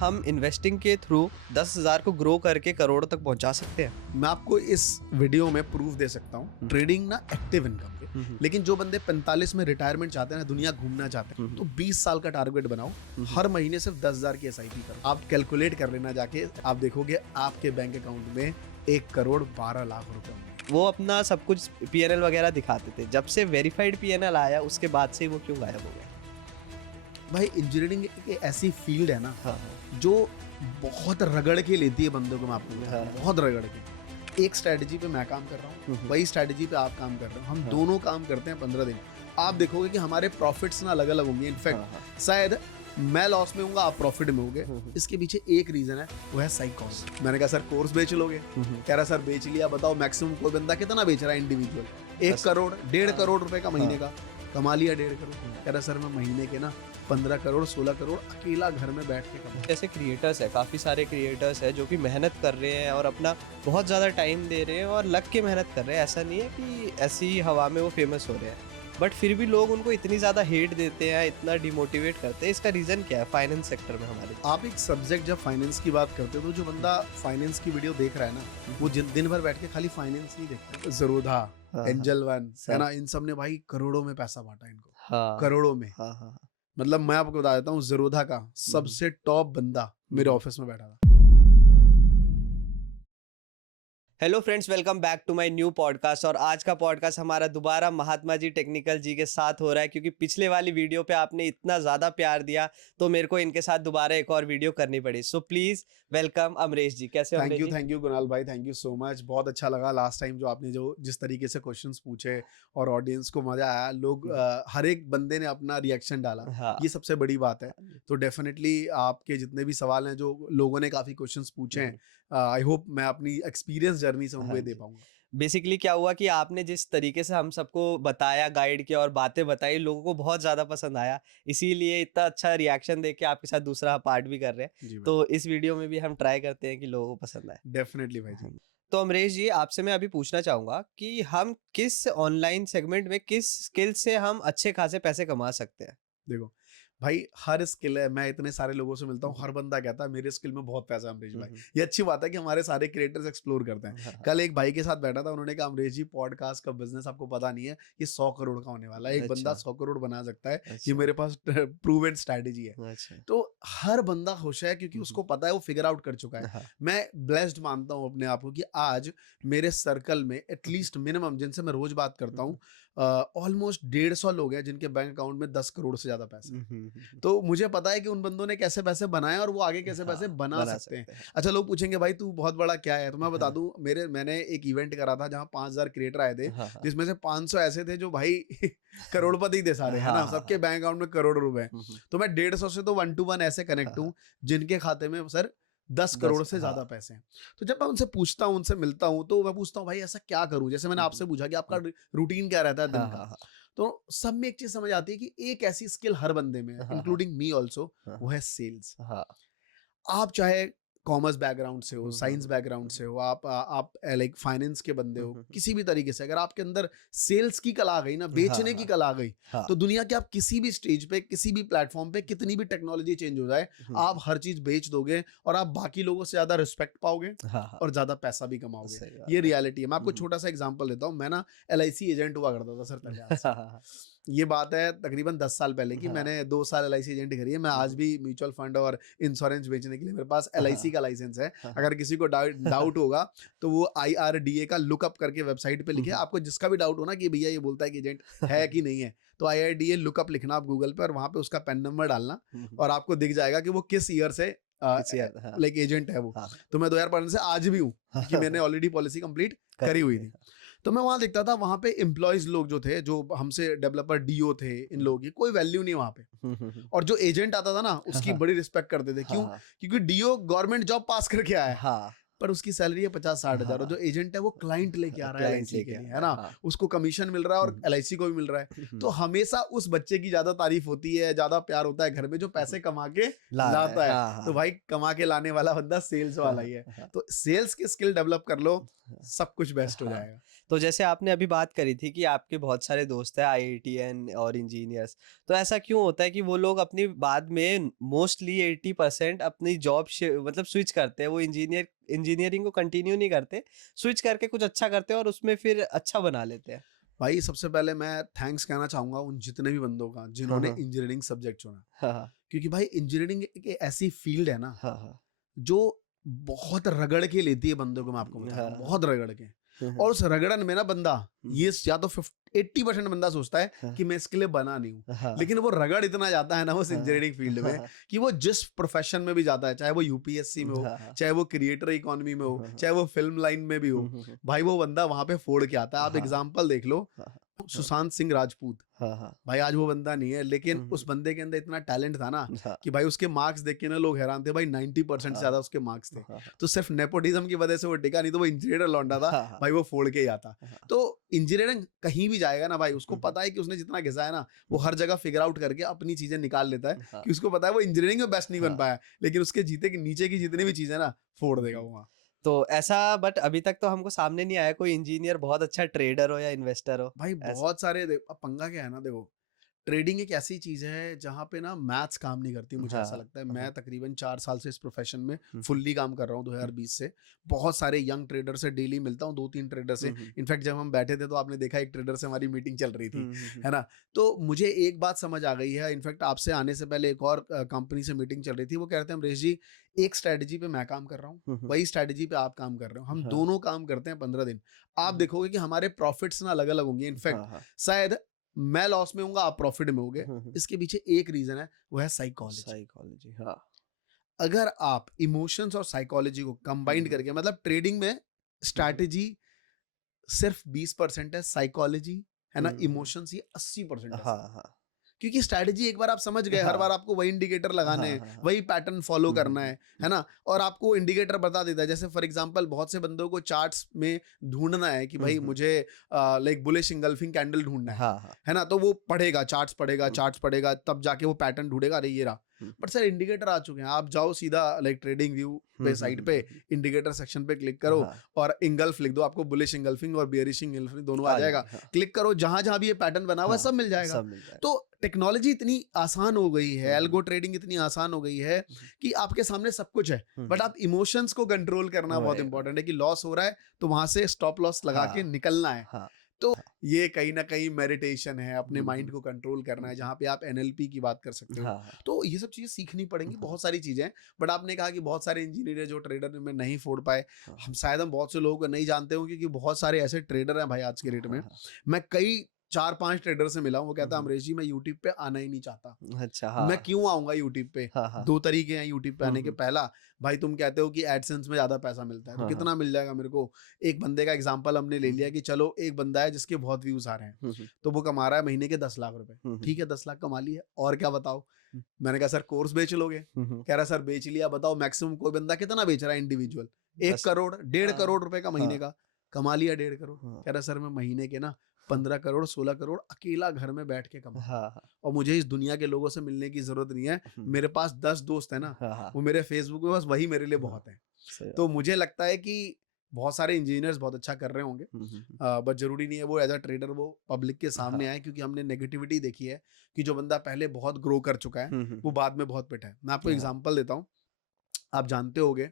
हम इन्वेस्टिंग के थ्रू 10,000 को ग्रो करके करोड़ तक पहुंचा सकते हैं? मैं आपको इस वीडियो में प्रूफ दे सकता हूँ। ट्रेडिंग ना एक्टिव इनकम के, लेकिन जो बंदे 45 में रिटायरमेंट चाहते हैं ना, दुनिया घूमना चाहते हैं, तो 20 साल का टारगेट बनाओ। हर महीने सिर्फ 10,000 की SIP करो। आप कैलकुलेट कर लेना जाके, आप देखोगे आपके बैंक अकाउंट में 1 करोड़ 12 लाख रुपए होंगे। वो अपना सब कुछ PNL वगैरह दिखाते थे, जब से वेरीफाइड PNL आया उसके बाद से वो क्यों गायब हो गया? भाई इंजीनियरिंग एक ऐसी फील्ड है ना, हाँ, जो बहुत रगड़ के लेती है बंदों को। मैं आपको बताऊं, हाँ। बहुत रगड़ के। एक स्ट्रैटेजी पे मैं काम कर रहा हूँ, वही स्ट्रैटेजी पे आप काम कर रहे हो, हम दोनों काम करते हैं 15 दिन। आप देखोगे कि हमारे प्रॉफिट्स ना अलग अलग होंगे। इनफैक्ट शायद मैं लॉस में हूँगा, आप प्रॉफिट में होगे। इसके पीछे एक रीजन है, वो है साइक कॉस्ट। मैंने कहा सर कोर्स बेच लोगे? कह रहा सर बेच लिया। बताओ मैक्सिमम कोई बंदा कितना बेच रहा है इंडिविजुअल? 1 करोड़ 1.5 करोड़ रुपए का महीने का कमा लिया, 1.5 करोड़। कह रहा सर मैं महीने के ना 15 करोड़ 16 करोड़ अकेला घर में बैठ के कमा। जैसे क्रिएटर्स है, काफ़ी सारे क्रिएटर्स है जो कि मेहनत कर रहे हैं और अपना बहुत ज़्यादा टाइम दे रहे हैं और लग के मेहनत कर रहे हैं। ऐसा नहीं है कि ऐसी हवा में वो फेमस हो रहे हैं, बट फिर भी लोग उनको इतनी ज़्यादा हेट देते हैं, इतना डिमोटिवेट करते हैं। इसका रीज़न क्या है फाइनेंस सेक्टर में हमारे? आप एक सब्जेक्ट जब फाइनेंस की बात करते हो, तो जो बंदा फाइनेंस की वीडियो देख रहा है ना, वो दिन भर बैठ के खाली फाइनेंस नहीं देखता। ज़रोधा, एंजल वन है ना, इन सब ने भाई करोड़ों में पैसा बांटा इनको। हाँ, करोड़ों में। हाँ। मतलब मैं आपको बता देता हूँ, ज़रोधा का सबसे टॉप बंदा मेरे ऑफिस में बैठा था। Hello friends, welcome back to my new podcast. और आज का पॉडकास्ट हमारा दोबारा महात्मा जी टेक्निकल जी के साथ हो रहा है, क्योंकि पिछले वाली वीडियो पे आपने इतना ज़्यादा प्यार दिया तो मेरे को इनके साथ दोबारा एक और वीडियो करनी पड़ी। सो प्लीज़ वेलकम अमरीश जी। कैसे हो अमरीश जी? थैंक यू कुणाल भाई, थैंक यू सो मच। बहुत अच्छा लगा लास्ट टाइम जो आपने जिस तरीके से क्वेश्चंस पूछे, और ऑडियंस को मजा आया। लोग हर एक बंदे ने अपना रिएक्शन डाला। हाँ। ये सबसे बड़ी बात है। तो डेफिनेटली आपके जितने भी सवाल हैं, जो लोगों ने काफ़ी क्वेश्चंस पूछे हैं, आई होप मैं अपनी एक्सपीरियंस जर्नी से उनको दे पाऊंगा। बेसिकली क्या हुआ कि आपने जिस तरीके से हम सबको बताया, गाइड किया और बातें बताई, लोगों को बहुत ज़्यादा पसंद आया। इसीलिए इतना अच्छा रिएक्शन देके आपके साथ दूसरा पार्ट भी कर रहे हैं। जी भाई, तो इस वीडियो में भी हम ट्राई करते हैं कि लोगों को पसंद आए। डेफिनेटली भाई जी। तो अमरीश जी, आपसे मैं अभी पूछना चाहूँगा कि हम किस ऑनलाइन सेगमेंट में किस स्किल से हम अच्छे खासे पैसे कमा सकते हैं? देखो भाई, हर स्किल है। मैं इतने सारे लोगों से मिलता हूँ, हर बंदा कहता है मेरे स्किल में बहुत पैसा है अमरीश भाई। ये अच्छी बात है कि हमारे सारे क्रिएटर्स एक्सप्लोर करते हैं। कल एक भाई के साथ बैठा था, उन्होंने कहा अमरीश जी पॉडकास्ट का बिजनेस आपको पता नहीं है, ये 100 करोड़ का होने वाला है। एक बंदा 100 करोड़ बना सकता है, ये मेरे पास प्रूवन स्ट्रैटेजी है। तो हर बंदा खुश है क्योंकि उसको पता है, वो फिगर आउट कर चुका है। मैं ब्लेस्ड मानता हूँ अपने आप को कि आज मेरे सर्कल में एटलीस्ट मिनिमम, जिनसे मैं रोज बात करता हूँ, ऑलमोस्ट 150 लोग हैं जिनके बैंक अकाउंट में 10 करोड़ से ज्यादा पैसे हैं। तो मुझे पता है कि उन बंदों ने कैसे पैसे बनाए और वो आगे कैसे पैसे बना सकते हैं। अच्छा, लोग पूछेंगे भाई तू बहुत बड़ा क्या है, तो मैं बता दूं, मैंने एक इवेंट करा था जहां 5,000 क्रिएटर आए थे, जिसमें से 500 ऐसे थे जो भाई करोड़पति थे सारे, है ना, सबके बैंक अकाउंट में करोड़ रुपए। तो मैं 150 से तो 1 to 1 ऐसे कनेक्ट हूँ जिनके खाते में सर 10 करोड़ से ज्यादा पैसे हैं। तो जब मैं उनसे पूछता हूँ, उनसे मिलता हूँ, तो मैं पूछता हूँ भाई ऐसा क्या करूँ। जैसे मैंने आपसे पूछा कि आपका रूटीन क्या रहता है दिन का, तो सब में एक चीज समझ आती है कि एक ऐसी स्किल हर बंदे में है, इंक्लूडिंग मी ऑल्सो, वो है सेल्स। आप चाहे कॉमर्स बैकग्राउंड से हो, साइंस बैकग्राउंड से हो, आप लाइक फाइनेंस के बंदे हो, किसी भी तरीके से अगर आपके अंदर सेल्स की कला आ गई ना, बेचने की कला आ गई, तो दुनिया के आप किसी भी स्टेज पे, किसी भी प्लेटफॉर्म पे, कितनी भी टेक्नोलॉजी चेंज हो जाए, आप हर चीज बेच दोगे और आप बाकी लोगों से ज्यादा रिस्पेक्ट पाओगे और ज्यादा पैसा भी कमाओगे। ये रियलिटी है। मैं आपको छोटा सा एग्जांपल देता हूँ। मैं ना LIC एजेंट हुआ करता था सर पहले आज से। ये बात है तकरीबन 10 साल पहले की। मैंने 2 साल LIC एजेंट करी है। मैं आज भी म्यूचुअल फंड और इंश्योरेंस बेचने के लिए मेरे पास LIC का लाइसेंस है। अगर किसी को डाउट होगा तो वो IRDA का लुकअप करके वेबसाइट पे लिखे। आपको जिसका भी डाउट हो ना कि भैया ये बोलता है कि एजेंट है कि नहीं है, तो IRDA लुकअप लिखना आप गूगल पे और वहां पे उसका पेन नंबर डालना और आपको दिख जाएगा कि वो किस ईयर से लाइक एजेंट है वो। तो मैं 2015 से आज भी हूँ कि मैंने ऑलरेडी पॉलिसी कंप्लीट करी हुई थी। तो मैं वहां देखता था, वहां पे एम्प्लॉयज लोग जो थे, जो हमसे डेवलपर DO थे, इन लोगों की कोई वैल्यू नहीं वहां पे। और जो एजेंट आता था ना, उसकी बड़ी रिस्पेक्ट करते थे। क्यों? क्योंकि DO गवर्नमेंट जॉब पास करके आया है, पर उसकी सैलरी है 50-60 हजार। और जो एजेंट है वो क्लाइंट लेके आ रहा है LIC के लिए, है ना, उसको कमीशन मिल रहा है और LIC को भी मिल रहा है। तो हमेशा उस बच्चे की ज्यादा तारीफ होती है, ज्यादा प्यार होता है घर में, जो पैसे कमा के लाता है। तो भाई कमा के लाने वाला बंदा सेल्स वाला ही है। तो सेल्स की स्किल डेवलप कर लो, सब कुछ बेस्ट हो जाएगा। तो जैसे आपने अभी बात करी थी कि आपके बहुत सारे दोस्त हैं आईआईटीएन और इंजीनियर्स, तो ऐसा क्यों होता है कि वो लोग अपनी बाद में मोस्टली 80% अपनी जॉब मतलब स्विच करते हैं, वो इंजीनियरिंग को कंटिन्यू नहीं करते, स्विच करके कुछ अच्छा करते हैं और उसमें फिर अच्छा बना लेते हैं। भाई सबसे पहले मैं थैंक्स कहना चाहूंगा उन जितने भी बंदों का हाँ, जिन्होंने हाँ। इंजीनियरिंग सब्जेक्ट चुना, हाँ, हाँ। क्योंकि भाई इंजीनियरिंग एक ऐसी फील्ड है ना हाँ, हाँ। जो बहुत रगड़ के लेती है बंदों को, मैं आपको बता रहा हाँ, हूँ हाँ। बहुत रगड़ के। हुँ, हुँ। और उस रगड़न में ना बंदा हुँ, ये हुँ। या तो 80% बंदा सोचता है हाँ, कि मैं इसके लिए बना नहीं हूँ, हाँ, लेकिन वो रगड़ इतना जाता है ना उस हाँ, इंजीनियरिंग फील्ड हाँ, में हाँ, कि वो जिस प्रोफेशन में भी जाता है, चाहे वो यूपीएससी में हो, हाँ, हाँ। चाहे वो क्रिएटर इकोनॉमी में हो, हाँ, हाँ। चाहे वो फिल्म लाइन में भी हुँ, हो, हुँ, हुँ। भाई वो बंदा वहां पे फोड़ के आता है। आप हाँ, एग्जाम्पल देख लो, हाँ, हाँ, हाँ, सुशांत सिंह राजपूत, हाँ, हाँ। भाई आज वो बंदा नहीं है, लेकिन हुँ, उस हुँ। बंदे के अंदर इतना टैलेंट था ना हाँ, कि भाई उसके मार्क्स देख के ना लोग हैरान थे, भाई 90% से हाँ, ज्यादा उसके मार्क्स थे। हाँ, हाँ, तो सिर्फ नेपोटिज्म की वजह से वो टिका, नहीं तो वो इंजीनियर लौंडा था, हाँ, हाँ, भाई वो फोड़ के ही आता। हाँ। तो इंजीनियरिंग कहीं भी जाएगा ना भाई, उसको हुँ, हुँ, पता है कि उसने जितना घिसा है ना, वो हुँ, हर जगह फिगर आउट करके अपनी चीजें निकाल लेता है, हाँ, कि उसको पता है वो इंजीनियरिंग में बेस्ट नहीं बन हाँ, पाया, लेकिन उसके जीते के नीचे की जितनी भी चीजें ना फोड़ हुँ, देगा हुँ। वो वहाँ। तो ऐसा बट अभी तक तो हमको सामने नहीं आया कोई इंजीनियर बहुत अच्छा ट्रेडर हो या इन्वेस्टर हो, भाई ऐसा? बहुत सारे अब पंगा क्या है ना, देखो ट्रेडिंग एक ऐसी चीज है जहाँ पे ना मैथ्स काम नहीं करती, मुझे ऐसा हाँ, लगता है। हाँ। मैं तकरीबन 4 साल से इस प्रोफेशन में हुँ, हुँ, फुल्ली काम कर रहा हूँ, हुँ, 2020 से। बहुत सारे यंग ट्रेडर से डेली मिलता हूँ, 2-3 ट्रेडर से। हुँ, हुँ, इनफैक्ट जब हम बैठे थे तो आपने देखा एक ट्रेडर से हमारी मीटिंग चल रही थी, हुँ, हुँ, हुँ, है ना। तो मुझे एक बात समझ आ गई है, इनफैक्ट आपसे आने से पहले एक और कंपनी से मीटिंग चल रही थी, वो कह रहे थे अमरीश जी एक स्ट्रैटेजी पे मैं काम कर रहा हूँ, हुँ, हुँ, वही स्ट्रैटेजी पे आप काम कर रहे हो, हम हाँ, दोनों काम करते हैं 15 दिन। आप हुँ, देखोगे कि हमारे प्रॉफिट्स ना अलग अलग होंगे। इनफैक्ट हाँ, हाँ, शायद मैं लॉस में हूँगा, आप प्रॉफिट में होगे। हुँ, हुँ। इसके पीछे एक रीजन है, वो है साइकोलॉजी। साइकोलॉजी, हाँ। अगर आप इमोशंस और साइकोलॉजी को हुँ, कंबाइंड हुँ, करके, मतलब ट्रेडिंग में हुँ, हुँ, स्ट्रैटेजी सिर्फ 20% है, साइकोलॉजी है ना, हुँ, हुँ। इमोशंस ये 80% है हाँ, सिर्फ। हाँ, क्योंकि स्ट्रैटेजी एक बार आप समझ गए, हर बार हाँ, आपको वही इंडिकेटर लगाने हाँ, हैं, हाँ, हाँ। वही पैटर्न फॉलो हुँ, हुँ, करना हुँ, है ना। और आपको इंडिकेटर बता देता है, जैसे फॉर एग्जांपल बहुत से बंदों को चार्ट्स में ढूंढना है कि हुँ, भाई हुँ। मुझे लाइक बुलिश इंगल्फिंग कैंडल ढूंढना हाँ, हाँ। है ना। तो वो पढ़ेगा, चार्ट्स पढ़ेगा, हुँ, चार्ट्स पढ़ेगा, तब जाके वो पैटर्न ढूंढेगा, अरे ये रहा। हुँ, बट सर इंडिकेटर आ चुके हैं, आप जाओ सीधा लाइक ट्रेडिंग व्यू हुँ, पे हुँ, साइट हुँ, पे, हुँ, हुँ। इंडिकेटर सेक्शन पे क्लिक करो हाँ, और इंगल्फ लिख दो, आपको बुलिश इंगल्फिंग और बियरिश इंगल्फिंग दोनों आ आ जाएगा। जाएगी, हाँ, क्लिक करो, जहां जहां भी ये पैटर्न बना हुआ है हाँ, सब मिल जाएगा। सब मिल जाएगा। तो टेक्नोलॉजी इतनी आसान हो गई है, हुँ, हुँ, एल्गो ट्रेडिंग इतनी आसान हो गई है हुँ, कि आपके सामने सब कुछ है। हुँ, बट हुँ। आप इमोशंस को कंट्रोल करना बहुत वही, इंपॉर्टेंट वही। है, कि लॉस हो रहा है तो वहां से स्टॉप लॉस लगा के हाँ, निकलना है। हाँ, तो हाँ। ये कहीं ना कहीं मेडिटेशन है, अपने हुँ, माइंड हुँ, को कंट्रोल करना हुँ, है, हुँ। जहाँ पे आप एनएलपी की बात कर सकते हो। हाँ, हाँ। तो ये सब चीजें सीखनी पड़ेंगी, हाँ, बहुत सारी चीजें हैं। बट आपने कहा कि बहुत सारे इंजीनियर है जो ट्रेडर में नहीं फोड़ पाए। हाँ, हम बहुत से लोगों को नहीं जानते हो, क्योंकि बहुत सारे ऐसे ट्रेडर हैं भाई आज के हाँ, डेट में। हाँ, हाँ। मैं कई 4-5 ट्रेडर से मिला हूँ, वो हुँ, कहता है हुँ। अमरीश जी मैं यूट्यूब पे आना ही नहीं चाहता। अच्छा, मैं हाँ। क्यों आऊँगा यूट्यूब पे? हाँ, हाँ। 2 तरीके हैं यूट्यूब पे हुँ, आने के। हुँ। पहला, भाई तुम कहते हो कि एडसेंस में ज़्यादा पैसा मिलता है, तो हाँ, हाँ। कितना मिल जाएगा मेरे को? एक बंदे का एग्ज़ाम्पल हमने ले हुँ, लिया हुँ। कि चलो एक बंदा है जिसके बहुत व्यूज़ आ रहे हैं, हुँ, हुँ। तो वो कमा रहा है महीने के 10 लाख रुपए। हुँ, हुँ। ठीक है, 10 लाख कमा लिए, और क्या बताओ? हुँ, मैंने कहा सर कोर्स बेच लोगे? हुँ, हुँ। कह रहा सर बेच लिया, बताओ मैक्सिमम कोई बंदा कितना बेच रहा है इंडिविजुअल? 1 10 करोड़, डेढ़ हाँ, करोड़ रुपए का महीने हाँ, का, कमा लिया 1.5 करोड़। हाँ, कह रहा सर मैं महीने के ना हाँ, 15 करोड़, 16 करोड़ अकेला घर में बैठ के कमा रहा हूँ। हाँ, हाँ। और मुझे इस दुनिया के लोगों से मिलने की ज़रूरत नहीं है। हुँ, मेरे पास 10 दोस्त हैं ना, हाँ, हाँ, वो मेरे फेसबुक में, बस वही मेरे लिए हाँ, बहुत है। सही तो बात। मुझे लगता है कि बहुत सारे इंजीनियर्स बहुत अच्छा कर रहे होंगे, हुँ, हुँ, हुँ। बट ज़रूरी नहीं है वो एज़ अ ट्रेडर वो पब्लिक के सामने हाँ। आए, क्योंकि हमने नेगेटिविटी देखी है कि जो बंदा पहले बहुत ग्रो कर चुका है, हुँ, हुँ, वो हुँ। बाद में बहुत पिटा है। मैं आपको हाँ। एग्ज़ाम्पल देता हूँ, आप जानते होंगे,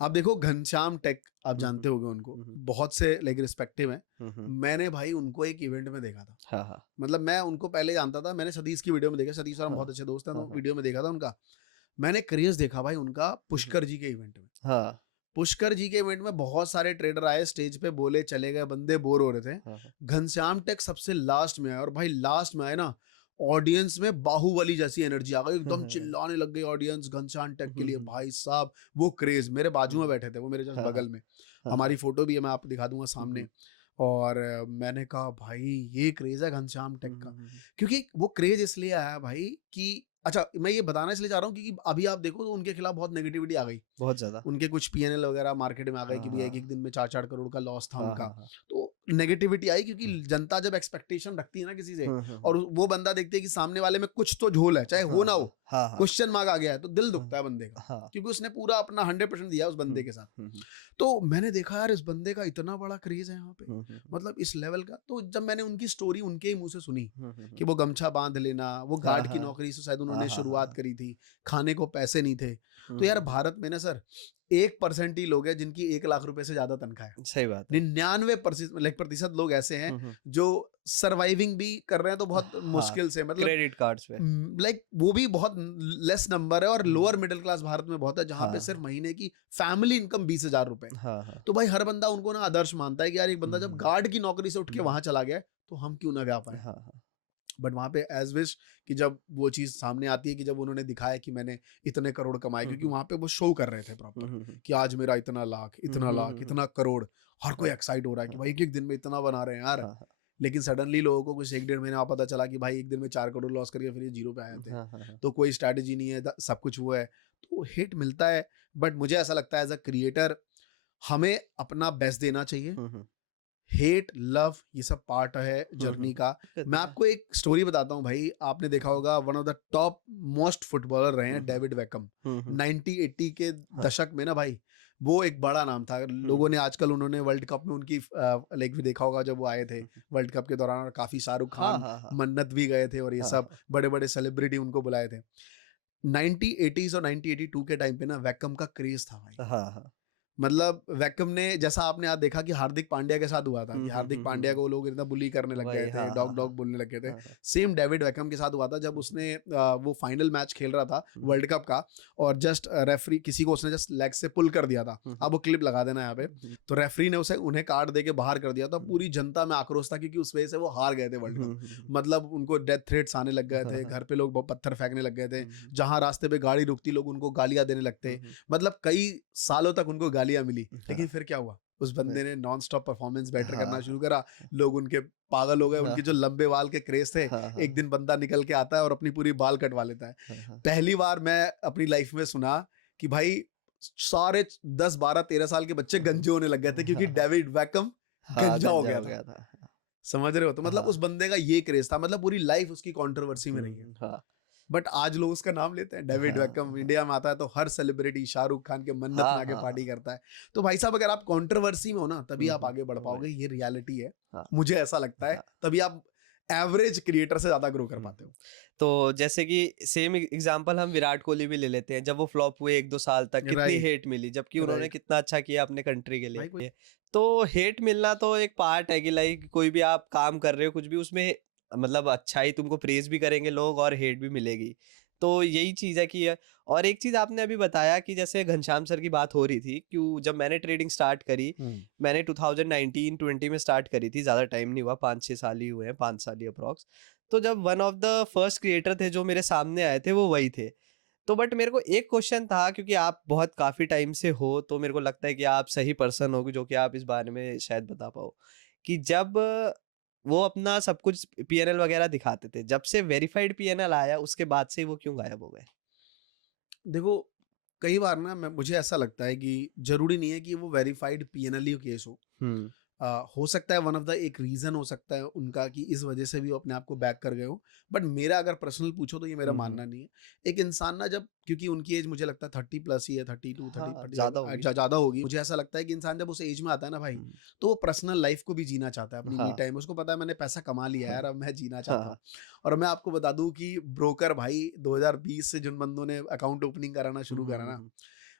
आप देखो घनश्याम टेक, आप हुँ, हुँ। जानते होंगे उनको, हुँ, हुँ। बहुत से लाइक रिस्पेक्टिव हैं। हुँ, हुँ। मैंने भाई उनको एक इवेंट में देखा था। हाँ, हाँ। मतलब मैं उनको पहले जानता था, मैंने सतीश की वीडियो में देखा, सतीश और हम हाँ, बहुत अच्छे दोस्त हैं, हाँ, तो हाँ। वीडियो में देखा था उनका। मैंने क्रेज़ देखा भाई उनका हुँ, हुँ। पुष्कर जी के इवेंट में। हाँ, पुष्कर जी के इवेंट में बहुत सारे ट्रेडर आए, स्टेज पे बोले, चले गए, बंदे बोर हो रहे थे। हाँ, हाँ। घनश्याम टेक सबसे लास्ट में आया, और भाई लास्ट में आए ना, ऑडियंस में बाहुबली जैसी एनर्जी आ गई, हाँ, एकदम हाँ। चिल्लाने लग गई ऑडियंस घनश्याम टेक के हुँ, लिए। हुँ। भाई साहब वो क्रेज, मेरे हुँ, बाजू में हुँ। बैठे थे, वो मेरे जस्ट हाँ, हाँ। बगल में। हाँ, हाँ। हमारी फोटो भी है, मैं आपको दिखा दूंगा हुँ, सामने। हुँ। और मैंने कहा भाई ये क्रेज है घनश्याम हुँ, टेक हुँ, का। हुँ, हुँ। क्योंकि वो क्रेज इसलिए आया भाई कि, अच्छा मैं ये बताना इसलिए चाह रहा हूँ क्योंकि अभी आप देखो तो उनके खिलाफ बहुत नेगेटिविटी आ गई। बहुत ज़्यादा। उनके कुछ पीएनएल वगैरह मार्केट में आ गए हाँ, कि भैया एक हाँ। एक दिन में 4-4 करोड़ का लॉस था हाँ, उनका। हाँ, हाँ। तो नेगेटिविटी आई, क्योंकि जनता जब एक्सपेक्टेशन रखती है ना किसी से, और वो बंदा देखते है कि सामने वाले में कुछ तो झोल है, चाहे हो ना हो, क्वेश्चन मार्क आ गया है, तो दिल दुखता है बंदे का, क्योंकि उसने पूरा अपना 100% दिया उस बंदे के साथ। तो मैंने देखा यार इस बंदे का इतना बड़ा क्रेज है यहाँ पे, मतलब इस लेवल का। तो जब मैंने उनकी स्टोरी उनके ही मुंह से सुनी कि वो गमछा बांध लेना, वो गार्ड की नौकरी से शायद उन्होंने शुरुआत करी थी, खाने को पैसे नहीं थे। तो यार भारत में ना सर 1% ही लोग हैं जिनकी 1 लाख रुपए से ज्यादा तनख्वाह है। सही बात है। 99% लोग ऐसे हैं जो सर्वाइविंग भी कर रहे हैं तो बहुत मुश्किल से, मतलब क्रेडिट कार्ड्स पे, लाइक वो भी बहुत लेस नंबर है। और लोअर मिडिल क्लास भारत में बहुत है, जहाँ पे सिर्फ महीने की फैमिली इनकम 20,000 रुपए। तो भाई हर बंदा उनको ना आदर्श मानता है कि यार एक बंदा जब गार्ड की नौकरी से उठ के वहां चला गया तो हम क्यों ना गा पाए। बट वहाँ पे एज विश कि जब वो चीज़ सामने आती है कि जब उन्होंने दिखाया कि मैंने इतने करोड़ कमाए, क्योंकि वहाँ पे वो शो कर रहे थे प्रॉपर कि आज मेरा इतना लाख, इतना करोड़, हर कोई एक्साइट हो रहा है कि भाई एक दिन में इतना बना रहे हैं यार। लेकिन सडनली लोगों को कुछ 1-1.5 महीना पता चला कि भाई एक दिन में 4 करोड़ लॉस करके फिर ये जीरो पे आए थे। तो कोई स्ट्रैटेजी नहीं है, सब कुछ वो है, तो हिट मिलता है। बट मुझे ऐसा लगता है एज अ क्रिएटर हमें अपना बेस्ट देना चाहिए। हेट लव ये सब पार्ट है जर्नी का। मैं आपको एक स्टोरी बताता हूँ भाई, आपने देखा होगा one of the top most footballer रहे हैं डेविड वेकम। 90-80 के दशक में ना भाई वो एक बड़ा नाम था। लोगों ने आजकल उन्होंने वर्ल्ड कप में उनकी लाइक भी देखा होगा जब वो आए थे वर्ल्ड कप के दौरान, और काफी शाहरुख खान मन्नत भी गए थे और ये सब बड़े बड़े सेलिब्रिटी उनको बुलाए थे। 1980s और 1982 के टाइम पे ना वेकम का क्रेज था भाई। मतलब वेकम ने, जैसा आपने आज देखा कि हार्दिक पांड्या के साथ हुआ था कि हार्दिक पांड्या को लोग इतना बुली करने लग गए थे, डॉग डॉग बोलने लग गए थे, सेम डेविड वेकम के साथ हुआ था जब उसने वो फाइनल मैच खेल रहा था वर्ल्ड कप का, और जस्ट रेफरी किसी को उसने जस्ट लेग से पुल कर दिया था। अब वो क्लिप लगा देना यहाँ पे। तो रेफरी ने उसे उन्हें कार्ड दे के बाहर कर दिया था। पूरी जनता में आक्रोश था क्योंकि उस वजह से वो हार गए थे वर्ल्ड कप। मतलब उनको डेथ थ्रेट्स आने लग गए थे, घर पे लोग पत्थर फेंकने लग गए थे, जहां रास्ते पे गाड़ी रुकती लोग उनको गालियां देने लगते। मतलब कई सालों तक उनको गालियां मिली। लेकिन फिर क्या हुआ, उस बंदे ने नॉन स्टॉप परफॉर्मेंस बेटर करना शुरू करा, लोग उनके पागल हो गए। उनके जो लंबे बाल के क्रेज थे, एक दिन बंदा निकल के आता है और अपनी पूरी बाल कटवा लेता है। पहली बार मैं अपनी लाइफ में सुना कि भाई सारे 10, 12, 13 साल के बच्चे गंजे होने लग गए थे क्योंकि डेविड वेकम गंजा हो गया था। समझ रहे हो? तो मतलब उस बंदे का ये क्रेज था, मतलब पूरी लाइफ उसकी कंट्रोवर्सी में रही है। बट आज लोग उसका नाम लेते हैं। डेविड वेकम इंडिया में आता है तो हर सेलिब्रिटी शाहरुख खान के मन्नत में आके पार्टी करता है। तो भाई साहब अगर आप कंट्रोवर्सी में हो ना तभी आप आगे बढ़ पाओगे, ये रियलिटी है। मुझे ऐसा लगता है तभी आप एवरेज क्रिएटर से ज्यादा ग्रो कर पाते हो। तो जैसे कि सेम एग्जांपल हम विराट कोहली भी ले लेते हैं। जब वो फ्लॉप हुए 1-2 साल तक कितनी हेट मिली, जबकि उन्होंने कितना अच्छा किया अपने कंट्री के लिए। तो हेट मिलना तो एक पार्ट है कि लाइक कोई भी आप काम कर रहे हो कुछ भी, उसमें मतलब अच्छा ही तुमको प्रेज भी करेंगे लोग और हेट भी मिलेगी। तो यही चीज़ है कि और एक चीज़ आपने अभी बताया कि जैसे घनश्याम सर की बात हो रही थी, क्यों जब मैंने ट्रेडिंग स्टार्ट करी, मैंने 2019-20 में स्टार्ट करी थी, ज़्यादा टाइम नहीं हुआ, 5-6 साल ही हुए हैं, 5 साल ही अप्रॉक्स। तो जब one of the first creator थे जो मेरे सामने आए थे वो वही थे। तो बट मेरे को एक क्वेश्चन था, क्योंकि आप बहुत काफ़ी टाइम से हो तो मेरे को लगता है कि आप सही पर्सन हो जो कि आप इस बारे में शायद बता पाओ कि जब वो अपना सब कुछ पीएनएल वगैरह दिखाते थे, जब से वेरीफाइड पीएनएल आया उसके बाद से वो क्यों गायब हो गए? देखो कई बार ना मुझे ऐसा लगता है कि जरूरी नहीं है कि वो वेरीफाइड पीएनएल ही केस हो। हो सकता है वन ऑफ द एक रीजन हो सकता है उनका कि इस वजह से भी वो अपने आप को बैक कर गए हो। बट मेरा अगर पर्सनल पूछो तो ये मेरा मानना नहीं है। एक इंसान ना जब, क्योंकि उनकी एज मुझे लगता है 30+ ही है, 32, 30 ज्यादा होगी। मुझे ऐसा लगता है कि इंसान जब उस एज में आता है ना भाई, तो वो पर्सनल लाइफ को भी जीना चाहता है, अपनी मी टाइम। उसको पता है मैंने पैसा कमा लिया यार, अब मैं जीना चाहता हूँ। और मैं आपको बता दूं कि ब्रोकर भाई 2020 से जिन बंदों ने अकाउंट ओपनिंग कराना शुरू करा ना,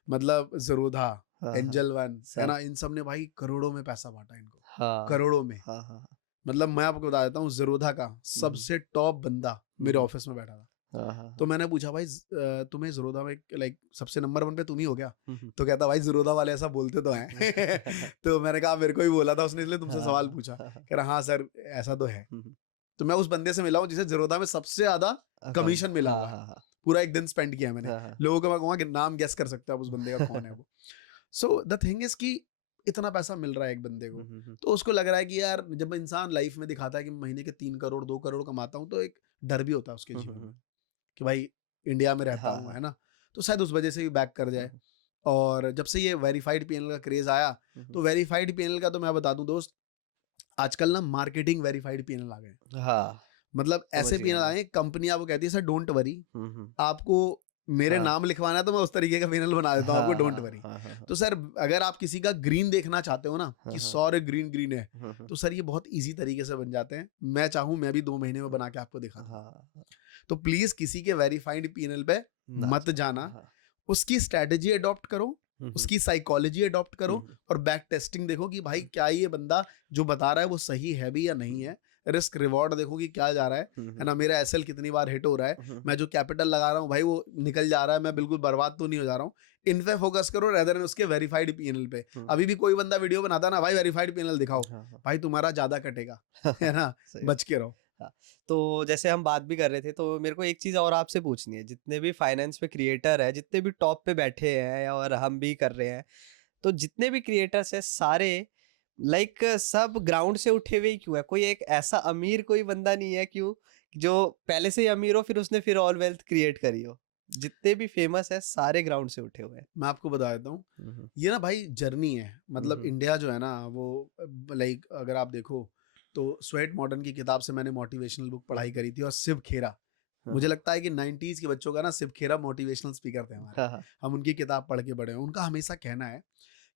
मतलब ज़रोधा, एंजल वन है ना, इन सब ने भाई करोड़ों में पैसा बांटा इनको। करोड़ों में। मतलब मैं आपको बता देता हूँ, ज़रोधा का सबसे टॉप बंदा मेरे ऑफिस में बैठा था। तो मैंने पूछा भाई तुम्हें ज़रोधा में लाइक सबसे नंबर 1 पे तुम ही हो क्या? तो कहता भाई ज़रोधा वाले ऐसा बोलते तो हैं। तो मैंने कहा मेरे को ही बोला था उसने, इसलिए तुमसे सवाल पूछा। कह रहा हाँ सर ऐसा तो है। तो मैं उस बंदे से मिला हूँ जिसे ज़रोधा में सबसे ज्यादा कमीशन मिला हुआ है। पूरा एक दिन स्पेंड किया मैंने। लोगों को मैं कहूँगा कि नाम गेस कर सकते हो आप उस बंदे का कौन है वो। सो द थिंग इज कि इतना पैसा मिल रहा है एक बंदे को, तो उसको लग रहा है कि यार जब इंसान लाइफ में दिखाता है कि महीने के 3 करोड़ 2 करोड़ कमाता हूँ, तो एक डर भी होता है उसके जीवन में कि भाई इंडिया में रहता हूँ, है ना, तो शायद उस वजह से भी बैक कर जाए। और जब से ये वेरीफाइड पीएनएल का क्रेज आया, तो वेरीफाइड पीएनएल का तो मैं बता दूं दोस्त, आजकल ना मार्केटिंग वेरीफाइड पीएनएल आ गए हैं। हाँ, मतलब समझ ऐसे गया पीएनएल मैं। आए हैं, कंपनी आपको कहती है सर डोंट वरी, हुँ। आपको मेरे हाँ। नाम लिखवाना है तो मैं उस तरीके का पीएनएल बना देता हूँ आपको, हाँ, डोंट हाँ, वरी। हाँ, हाँ, हाँ। तो सर अगर आप किसी का ग्रीन देखना चाहते हो ना हाँ, कि हाँ। सौर्य ग्रीन ग्रीन है, हुँ, हुँ। तो सर ये बहुत ईज़ी तरीके से बन जाते हैं। मैं चाहूँ मैं भी 2 महीने में हुँ। बना के आपको दिखा दूँ। हाँ, हाँ, तो प्लीज़ किसी के वेरिफाइड पीएनएल पे ना मत जाओ। जाना। हाँ। उसकी स्ट्रैटेजी अडॉप्ट करो, हुँ, हुँ। उसकी साइकोलॉजी अडॉप्ट हुँ, करो हुँ। और बैक टेस्टिंग देखो कि भाई हुँ, क्या ये बंदा जो बता रहा है वो सही है भी या नहीं हुँ। है। रिस्क रिवॉर्ड देखो कि क्या जा रहा हुँ, है हुँ। ना? मेरा एसएल कितनी बार हिट हो रहा है, हुँ, मैं हुँ। जो कैपिटल लगा रहा हूँ भाई वो निकल जा रहा है, मैं बिल्कुल बर्बाद तो नहीं हो जा रहा हूँ। इन पे फोकस करो रेदर देन उसके वेरीफाइड पीएनएल पे। हुँ। अभी भी कोई बंदा वीडियो बनाता ना, भाई वेरीफाइड पीएनएल दिखाओ, हाँ, हाँ। भाई तुम्हारा ज्यादा कटेगा, है ना? सही बात। बच के रहो। हाँ, तो जैसे हम बात भी कर रहे थे, तो मेरे को एक चीज़ और आपसे पूछनी है। जितने भी फाइनेंस पे क्रिएटर हैं, जितने भी टॉप पे बैठे हैं और हम भी कर रहे हैं, तो जितने भी क्रिएटर्स हैं सारे लाइक सब ग्राउंड से उठे हुए ही क्यों है? कोई एक ऐसा अमीर कोई बंदा नहीं है क्यों, जो पहले से ही अमीर हो फिर उसने फिर ऑल वेल्थ क्रिएट करी हो? जितने भी फेमस है सारे ग्राउंड से उठे हुए हैं। मैं आपको बता देता हूँ, हुँ, हुँ। ये ना भाई जर्नी है। हुँ, मतलब हुँ। इंडिया जो है ना वो लाइक अगर आप देखो तो स्वेट मॉडर्न की किताब से मैंने मोटिवेशनल बुक हुँ, पढ़ाई हुँ। करी थी, और शिव खेरा, हाँ, मुझे हाँ। लगता है कि 90s के बच्चों का ना शिव खेरा मोटिवेशनल स्पीकर थे हमारे। हाँ, हाँ। हम उनकी किताब पढ़ के बड़े हैं। उनका हमेशा कहना है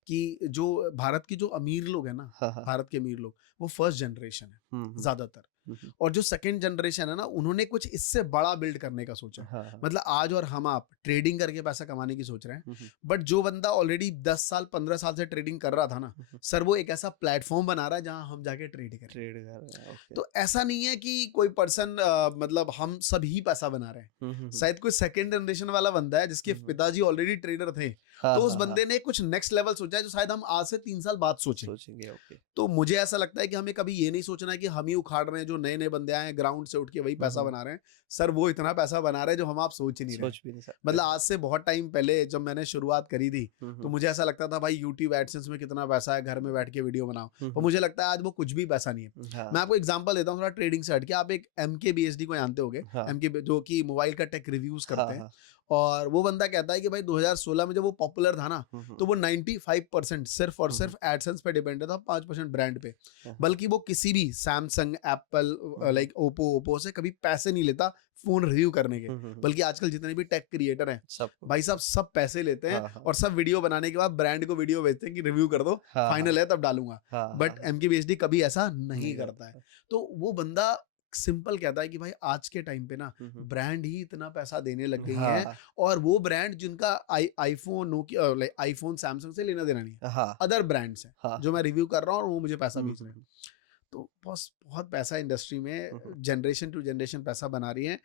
कि जो भारत के जो अमीर लोग हैं ना, हाँ, हाँ। भारत के अमीर लोग, वो फर्स्ट जनरेशन है हुँ, हुँ। ज्यादातर। हुँ, हुँ। और जो सेकंड जनरेशन है ना, उन्होंने कुछ इससे बड़ा बिल्ड करने का सोचा है। हाँ, हाँ। मतलब आज और हम आप ट्रेडिंग करके पैसा कमाने की सोच रहे हैं, हुँ, हुँ। बट जो बंदा ऑलरेडी 10 साल 15 साल से ट्रेडिंग कर रहा था ना, हुँ, हुँ। सर वो एक ऐसा प्लेटफॉर्म बना रहा है जहां हम जाके ट्रेड करेंगे। ट्रेड कर रहे हैं, ओके। तो ऐसा नहीं है कि कोई पर्सन मतलब हम सब ही पैसा बना रहे हैं। हुँ, हुँ, हुँ। शायद कोई सेकंड जनरेशन वाला बंदा है जिसके हुँ, हुँ। पिताजी ऑलरेडी ट्रेडर थे, हाँ, तो उस हाँ, हाँ। बंदे ने कुछ नेक्स्ट लेवल सोचा है जो शायद हम आज से 3 साल बाद सोचें। सोचेंगे, ओके। तो मुझे ऐसा लगता है कि हमें कभी ये नहीं सोचना है कि हम ही उखाड़ रहे हैं, जो नए नए बंदे आए हैं ग्राउंड से उठ के वही हुँ, पैसा हुँ। बना रहे हैं। सर वो इतना पैसा बना रहे हैं जो हम आप सोच ही नहीं रहे हैं। सोच भी नहीं सकते मतलब थे। आज से बहुत टाइम पहले जब मैंने शुरुआत करी थी, हुँ, तो हुँ। मुझे ऐसा लगता था भाई यूट्यूब एडसेंस में कितना पैसा है, घर में बैठ के वीडियो बनाओ। हुँ, और हुँ। मुझे लगता है आज वो कुछ भी पैसा नहीं है। हाँ, मैं आपको एग्जांपल देता हूँ थोड़ा ट्रेडिंग से हट के। आप एक MKBHD को जानते होगे, हाँ। जो कि मोबाइल का टेक रिव्यूज करते हाँ, हैं। हाँ। और वो बंदा कहता है कि भाई 2016 में जब वो पॉपुलर था ना, हुँ, हुँ। तो वो 95% सिर्फ और हुँ, हुँ। सिर्फ एडसेंस पे डिपेंडेंट था, 5% ब्रांड पे। हाँ, हाँ। बल्कि वो किसी भी सैमसंग, एप्पल, हुँ, हुँ। लाइक ओप्पो से कभी पैसे नहीं लेता फोन रिव्यू करने के। हुँ, हुँ, हुँ। बल्कि आजकल जितने भी टेक क्रिएटर हैं, सबको भाई साहब सब पैसे लेते हैं हाँ, हाँ। और सब वीडियो बनाने के बाद ब्रांड को वीडियो भेजते हैं कि रिव्यू कर दो, हाँ, हाँ। फाइनल है तब डालूंगा। हाँ, हाँ, बट हाँ। MKBHD कभी ऐसा नहीं नहीं करता है। करता। तो वो बंदा सिंपल कहता है कि भाई आज के टाइम पे ना हुँ, हुँ। ब्रांड ही इतना पैसा देने लग गई हैं, हाँ, और वो ब्रांड जिनका iPhone, Nokia, like iPhone Samsung से लेना देना नहीं है, हाँ, अदर ब्रांड्स हैं हाँ, जो हाँ। मैं रिव्यू कर रहा हूँ और वो मुझे पैसा हुँ, भेज हुँ, रहे हैं। हुँ। तो बस बहुत पैसा इंडस्ट्री में, हुँ, हुँ। जनरेशन टू जनरेशन पैसा बना रही है।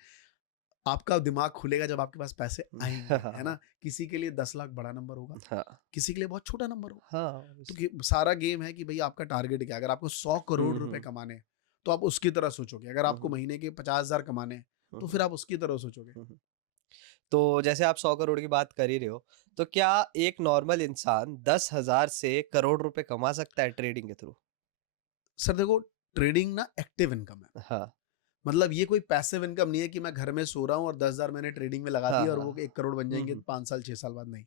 आपका दिमाग खुलेगा जब आपके पास पैसे हाँ, आएंगे, है हाँ। ना? किसी के लिए 10 लाख बड़ा नंबर होगा, हाँ, किसी के लिए बहुत छोटा नंबर होगा। हाँ, तो ऑब्वियसली। सारा गेम है कि भाई आपका टारगेट क्या है। अगर आपको 100 करोड़ हुँ, रुपए हुँ। कमाने हैं, तो आप उसकी तरह सोचोगे। अगर हुँ, आपको हुँ। महीने के 50,000 कमाने हैं, हुँ, तो हुँ। फिर आप उसकी तरह सोचोगे। हुँ, हुँ। तो जैसे आप 100 करोड़ की बात कर ही रहे हो, तो क्या एक नॉर्मल इंसान 10,000 से करोड़ रुपए कमा सकता है ट्रेडिंग के थ्रू? सर देखो, ट्रेडिंग ना एक्टिव इनकम है। हाँ। मतलब ये कोई पैसिव इनकम नहीं है कि मैं घर में सो रहा हूँ और 10,000 मैंने ट्रेडिंग में लगा हाँ, दिया और वो हाँ। 1 करोड़ बन हुँ, जाएंगे हुँ। 5 साल 6 साल बाद। नहीं,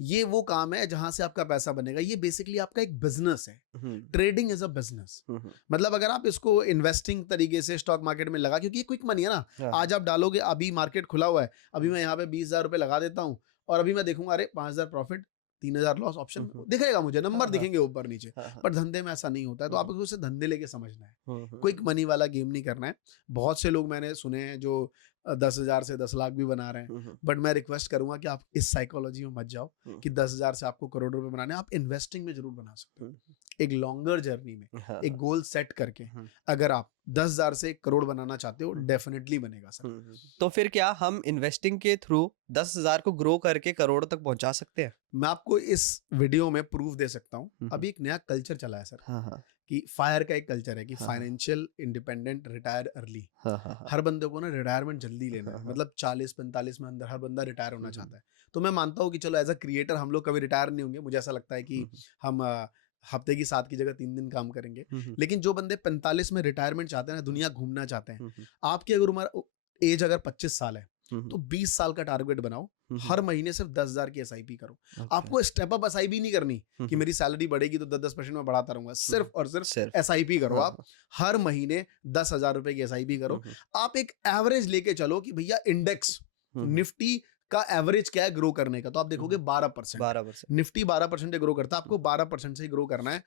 ये वो काम है जहां से आपका पैसा बनेगा। ये बेसिकली आपका एक बिजनेस है। हुँ। Trading is a business. हुँ, हुँ। मतलब अगर आप इसको इन्वेस्टिंग तरीके से स्टॉक मार्केट में लगा, क्योंकि ये क्विक मनी है ना। हाँ, आज हाँ। आप डालोगे, अभी मार्केट खुला हुआ है, अभी हुँ। मैं यहाँ पे 20,000 रुपए लगा देता हूँ और अभी मैं देखूंगा अरे 5,000 प्रॉफिट, 3,000 लॉस, हुँ, ऑप्शन हुँ। दिखेगा, मुझे नंबर हाँ, हाँ। दिखेंगे ऊपर नीचे। हाँ, हाँ। पर धंधे में ऐसा नहीं होता है, तो हुँ, आपको हुँ। उसे धंधे लेके समझना है। हुँ, हुँ, क्विक हुँ। मनी वाला गेम नहीं करना है। बहुत से लोग मैंने सुने हैं जो 10,000 से 10 लाख भी बना रहे हैं। हुँ, हुँ। बट मैं रिक्वेस्ट करूंगा कि आप इस साइकोलॉजी में मत जाओ हुँ, कि 10,000 से आपको करोड़ रुपए बनाने हैं। आप इन्वेस्टिंग में जरूर बना सकते हो, हुँ। एक लॉन्गर जर्नी में, हाँ, एक हाँ। गोल सेट करके। हुँ। अगर आप 10,000 से 1 करोड़ बनाना चाहते हो, हुँ। डेफिनेटली बनेगा सर। हुँ, हुँ। तो फिर क्या हम इन्वेस्टिंग के थ्रू 10,000 को ग्रो करके करोड़ तक पहुँचा सकते हैं? मैं आपको इस वीडियो में प्रूफ दे सकता हूँ। हुँ, हुँ। अभी एक नया कल्चर चला है सर, हाँ, हाँ। कि फायर का एक कल्चर है कि हाँ, हाँ। Financial independent retire early. हाँ, हाँ, हाँ। हर बंदे को ना रिटायरमेंट जल्दी लेना हाँ, है। हाँ। मतलब 40-45 में अंदर हर बंदा रिटायर होना हुँ, हुँ। चाहता है। तो मैं मानता हूँ कि चलो एज अ क्रिएटर हम लोग कभी रिटायर नहीं होंगे। मुझे ऐसा लगता है कि हुँ, हुँ। हम हफ्ते की 7 की जगह 3 दिन काम करेंगे। हुँ, हुँ। लेकिन जो बंदे 45 में रिटायरमेंट चाहते हैं ना, दुनिया घूमना चाहते हैं, हुँ, हुँ। आपकी अगर उम्र एज अगर 25 साल है, तो 20 साल का टारगेट बनाओ, हर महीने सिर्फ 10,000 की SIP करो। आपको स्टेप अप SIP नहीं करनी कि मेरी सैलरी बढ़ेगी तो 10-10% में बढ़ाता रहूंगा, सिर्फ और सिर्फ SIP करो। आप हर महीने 10,000 रुपए की SIP करो। आप एक एवरेज लेके चलो कि भैया इंडेक्स निफ्टी का एवरेज क्या है ग्रो करने का, तो आप देखोगे 12%। निफ्टी 12% ग्रो करता है, आपको 12% से ग्रो करना है,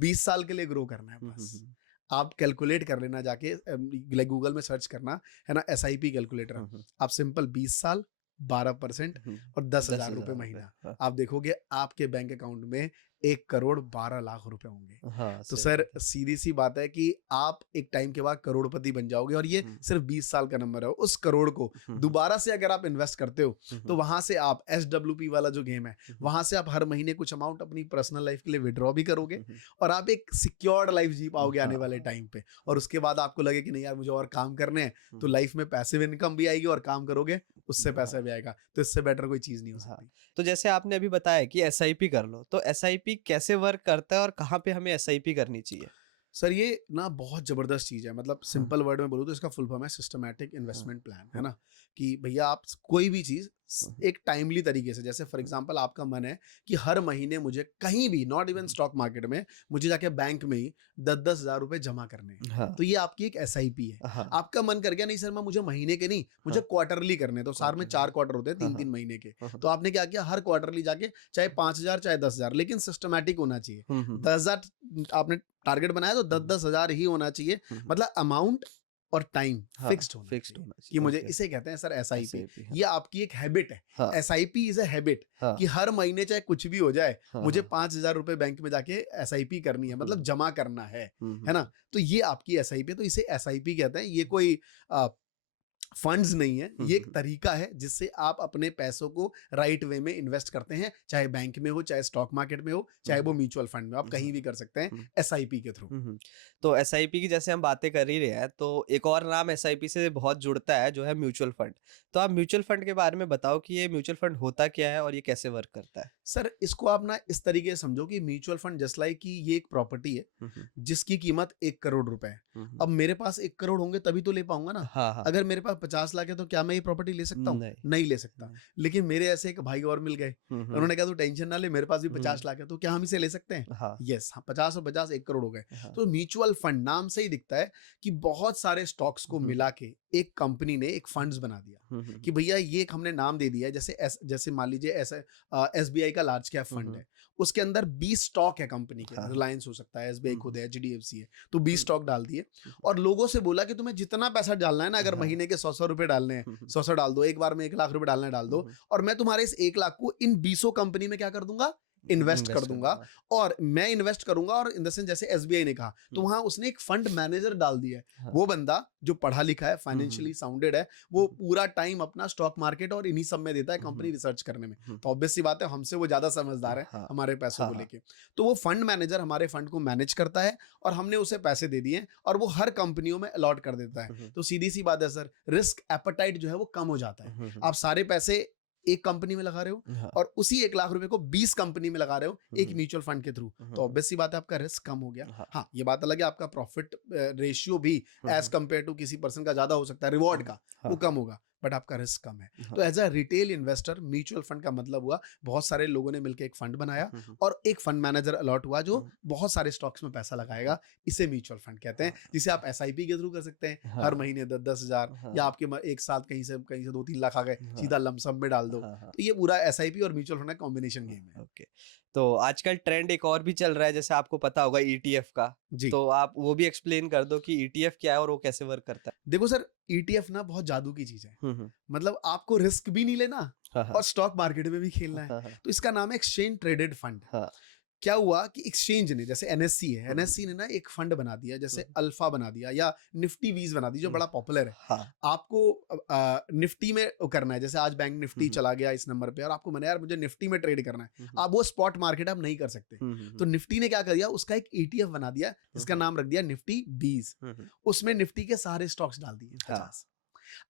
20 साल के लिए ग्रो करना है बस। आप कैलकुलेट कर लेना जाके, लाइक गूगल में सर्च करना है ना SIP कैलकुलेटर, आप सिंपल 20 साल 12% और 10,000 रुपए महीना, आप देखोगे आपके बैंक अकाउंट में 1 करोड़ 12 लाख रुपए होंगे। हाँ, तो सर सीधी सी बात है कि आप एक टाइम के बाद करोड़पति बन जाओगे, और ये सिर्फ 20 साल का नंबर है। उस करोड़ को दोबारा से अगर आप इन्वेस्ट करते हो तो वहां से आप SWP वाला जो गेम है, वहां से आप हर महीने कुछ अमाउंट अपनी पर्सनल लाइफ के लिए विड्रॉ भी करोगे, और आप एक सिक्योर्ड लाइफ जी पाओगे आने वाले टाइम पे। और उसके बाद आपको लगे कि नहीं यार मुझे और काम करने हैं, तो लाइफ में पैसिव इनकम भी आएगी, और काम करोगे उससे पैसा भी आएगा। तो इससे बेटर कोई चीज नहीं हो सकती। तो जैसे आपने अभी बताया कि SIP कर लो, तो SIP कैसे वर्क करता है और कहाँ पे हमें SIP करनी चाहिए? सर ये ना बहुत जबरदस्त चीज है, मतलब सिंपल वर्ड में बोलूँ तो इसका फुल फॉर्म है सिस्टमैटिक इन्वेस्टमेंट प्लान, है ना। कि भैया आप कोई भी चीज एक टाइमली तरीके से, जैसे फॉर एग्जांपल आपका मन है कि हर महीने मुझे कहीं भी, नॉट इवन स्टॉक मार्केट में, मुझे जाके बैंक में ही 10-10 हजार रुपए जमा करने हैं, तो ये आपकी एक SIP है। आपका मन कर गया नहीं सर मैं मुझे महीने के नहीं, मुझे क्वार्टरली करने, तो साल में 4 क्वार्टर होते हैं, 3-3 महीने के, तो आपने क्या किया, हर क्वार्टरली जाके चाहे 5,000 चाहे 10,000, लेकिन सिस्टमैटिक होना चाहिए। 10,000 आपने टारगेट बनाया तो 10-10 हजार ही होना चाहिए, मतलब अमाउंट और टाइम फिक्स्ड होना चाहिए कि मुझे इसे कहते हैं सर SIP। ये आपकी एक हैबिट है। SIP इज अ हैबिट कि हर महीने चाहे कुछ भी हो जाए, मुझे 5,000 रुपए बैंक में जाके SIP करनी है, मतलब जमा करना है ना। तो ये आपकी SIP है, तो इसे SIP कहते हैं। ये कोई फंड्स नहीं है, ये एक तरीका है जिससे आप अपने पैसों को राइट वे में इन्वेस्ट करते हैं, चाहे बैंक में हो, चाहे स्टॉक मार्केट में हो, चाहे वो म्यूचुअल फंड में, आप कहीं भी कर सकते हैं SIP के थ्रू। तो SIP की जैसे हम बातें कर ही रहे हैं, तो एक और नाम SIP से बहुत जुड़ता है जो है म्यूचुअल फंड। तो आप म्यूचुअल फंड के बारे में बताओ कि ये म्यूचुअल फंड होता क्या है और ये कैसे वर्क करता है? सर इसको आप ना इस तरीके से समझो कि म्यूचुअल फंड जस्ट लाइक कि ये एक प्रॉपर्टी है जिसकी कीमत 1 करोड़ रुपए है। अब मेरे पास 1 करोड़ होंगे तभी तो ले पाऊंगा ना। अगर मेरे पास 50 लाख है तो क्या मैं ये प्रॉपर्टी ले सकता हूँ? नहीं ले सकता। लेकिन मेरे ऐसे एक भाई और मिल गए, उन्होंने कहा तू टेंशन ना ले, मेरे पास भी 50 लाख है, तो क्या हम इसे ले सकते हैं? यस, 50 और 50 1 करोड़ हो गए। तो म्यूचुअल फंड नाम से ही दिखता है कि बहुत सारे स्टॉक्स को मिला के एक कंपनी ने एक फंड्स बना दिया कि भैया ये एक हमने नाम दे दिया है, जैसे मान लीजिए ऐसे SBI का लार्ज कैप फंड है, उसके अंदर 20 स्टॉक है कंपनी के, रिलायंस हो सकता है, SBI खुद है, HDFC है, तो 20 स्टॉक डाल दिए और लोगों से बोला कि तुम्हें जितना पैसा डालना है ना, अगर महीने के 100 रुपए डालने हैं 100 डाल दो, एक बार में 1 लाख रुपए डालना है डाल दो, और मैं तुम्हारे इस 1 लाख को इन 20 कंपनी में क्या कर दूंगा, इन्वेस्ट कर दूंगा। और मैं इन्वेस्ट करूंगा, और इन द सेंस जैसे SBI ने कहा, तो वहां उसने एक फंड मैनेजर डाल दिया है। वो बंदा जो पढ़ा लिखा है, फाइनेंशियली साउंडेड है, वो पूरा टाइम अपना स्टॉक मार्केट और इन्हीं सब में देता है, कंपनी रिसर्च करने में। तो ऑब्वियस सी बात है हमसे वो ज्यादा समझदार है हमारे पैसों को लेके। तो वो फंड मैनेजर हमारे फंड को मैनेज करता है, और हमने उसे पैसे दे दिए और वो हर कंपनियों में अलॉट कर देता है। तो सीधी सी बात है सर, रिस्क एपेटाइट जो है वो कम हो जाता है। आप सारे पैसे एक कंपनी में लगा रहे हो और उसी 1 लाख रुपए को 20 कंपनी में लगा रहे हो एक म्यूचुअल फंड के थ्रू, तो ऑब्वियस सी बात है आपका रिस्क कम हो गया। हाँ, ये बात अलग है आपका प्रॉफिट रेशियो भी एज कंपेयर टू किसी पर्सन का ज्यादा हो सकता है, रिवॉर्ड का वो कम होगा, बट आपका रिस्क कम है। तो as a retail investor, mutual fund का मतलब हुआ बहुत सारे लोगों ने मिलकर एक फंड बनाया और एक फंड मैनेजर अलॉट हुआ जो बहुत सारे स्टॉक्स में पैसा लगाएगा, इसे म्यूचुअल फंड कहते हैं, जिसे आप SIP के थ्रू कर सकते हैं। हर महीने 10-10 हजार, या आपके एक साथ कहीं से 2-3 लाख आ गए, सीधा लमसम में डाल दो। तो ये पूरा SIP और म्यूचुअल फंड का कॉम्बिनेशन गेम है। ओके, तो आजकल ट्रेंड एक और भी चल रहा है, जैसे आपको पता होगा ETF का, तो आप वो भी एक्सप्लेन कर दो कि ETF क्या है और वो कैसे वर्क करता है। देखो सर, ETF ना बहुत जादू की चीज है, मतलब आपको रिस्क भी नहीं लेना और स्टॉक मार्केट में भी खेलना है। तो इसका नाम है एक्सचेंज ट्रेडेड फंड। क्या हुआ कि एक्सचेंज ने, जैसे NSE है, NSE ने ना एक फंड बना दिया, जैसे अल्फा बना दिया या निफ्टी 20 बना दी, जो बड़ा पॉपुलर है। आपको निफ्टी में करना है, जैसे आज बैंक निफ्टी चला गया इस नंबर पे और आपको मन है यार मुझे निफ्टी में ट्रेड करना है, आप वो स्पॉट मार्केट आप नहीं कर सकते। तो निफ्टी ने क्या कर दिया, उसका एक ETF बना दिया जिसका नाम रख दिया निफ्टी 20। उसमें निफ्टी के सारे स्टॉक्स डाल दिए 50।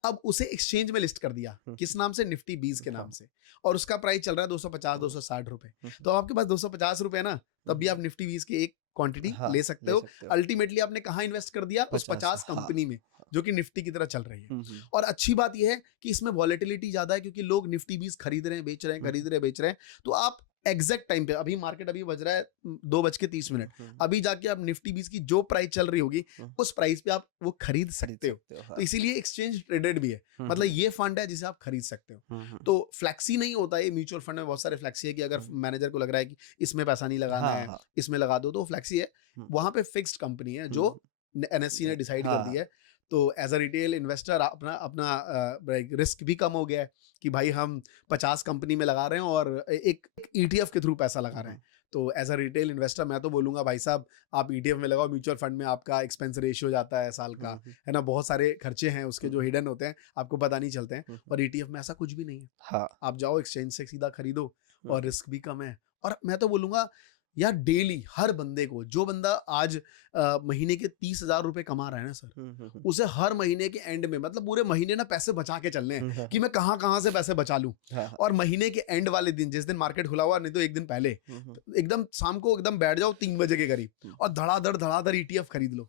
अब उसे एक्सचेंज में लिस्ट कर दिया, किस नाम से, निफ्टी 20 के नाम से, और उसका प्राइस चल रहा है 250-260 रुपए। तो आपके पास 250 रुपए है ना, तब भी आप निफ्टी 20 की एक क्वांटिटी ले सकते हो। अल्टीमेटली आपने कहाँ इन्वेस्ट कर दिया, उस 50 कंपनी में, जो कि निफ्टी की तरह चल रही है। हम्म, और अच्छी बात यह है कि इसमें वॉलेटिलिटी ज्यादा है, क्योंकि लोग निफ्टी 20 खरीद रहे हैं, बेच रहे हैं, खरीद रहे हैं, बेच रहे हैं। तो आप एग्जैक्ट टाइम पे, अभी मार्केट अभी बज रहा है 2:30, अभी जाके आप निफ्टी 20 की जो प्राइस चल रही होगी उस प्राइस पे आप वो खरीद सकते हो। तो इसीलिए एक्सचेंज ट्रेडेड भी है, मतलब ये फंड है जिसे आप खरीद सकते हो। तो फ्लैक्सी नहीं होता है म्यूचुअल फंड में, बहुत सारे फ्लैक्सी है कि अगर मैनेजर को लग रहा है कि इसमें पैसा नहीं लगाना है, इसमें लगा दो, तो फ्लैक्सी है। वहां पे फिक्स्ड कंपनी है जो एनएससी ने डिसाइड कर दी है। तो एज अ रिटेल इन्वेस्टर अपना अपना रिस्क भी कम हो गया है कि भाई हम 50 कंपनी में लगा रहे हैं और एक ETF के थ्रू पैसा लगा रहे हैं। तो एज अ रिटेल इन्वेस्टर मैं तो बोलूंगा भाई साहब आप ETF में लगाओ। म्यूचुअल फंड में आपका एक्सपेंस रेशियो जाता है साल का, है ना, बहुत सारे खर्चे हैं उसके जो हिडन होते हैं, आपको पता नहीं चलते हैं। और ETF में ऐसा कुछ भी नहीं है। आप जाओ एक्सचेंज से सीधा खरीदो और रिस्क भी कम है। और मैं तो बोलूंगा यार डेली हर बंदे को, जो बंदा आज महीने के 30,000 रुपए कमा रहा है ना सर, उसे हर महीने के एंड में, मतलब पूरे महीने ना पैसे बचा के चलने हैं कि मैं कहाँ से पैसे बचा लूं। और महीने के एंड वाले दिन, जिस दिन मार्केट खुला हुआ, नहीं तो एक दिन पहले, एकदम शाम को एकदम बैठ जाओ 3 बजे के करीब और धड़ाधड़ ETF खरीद लो।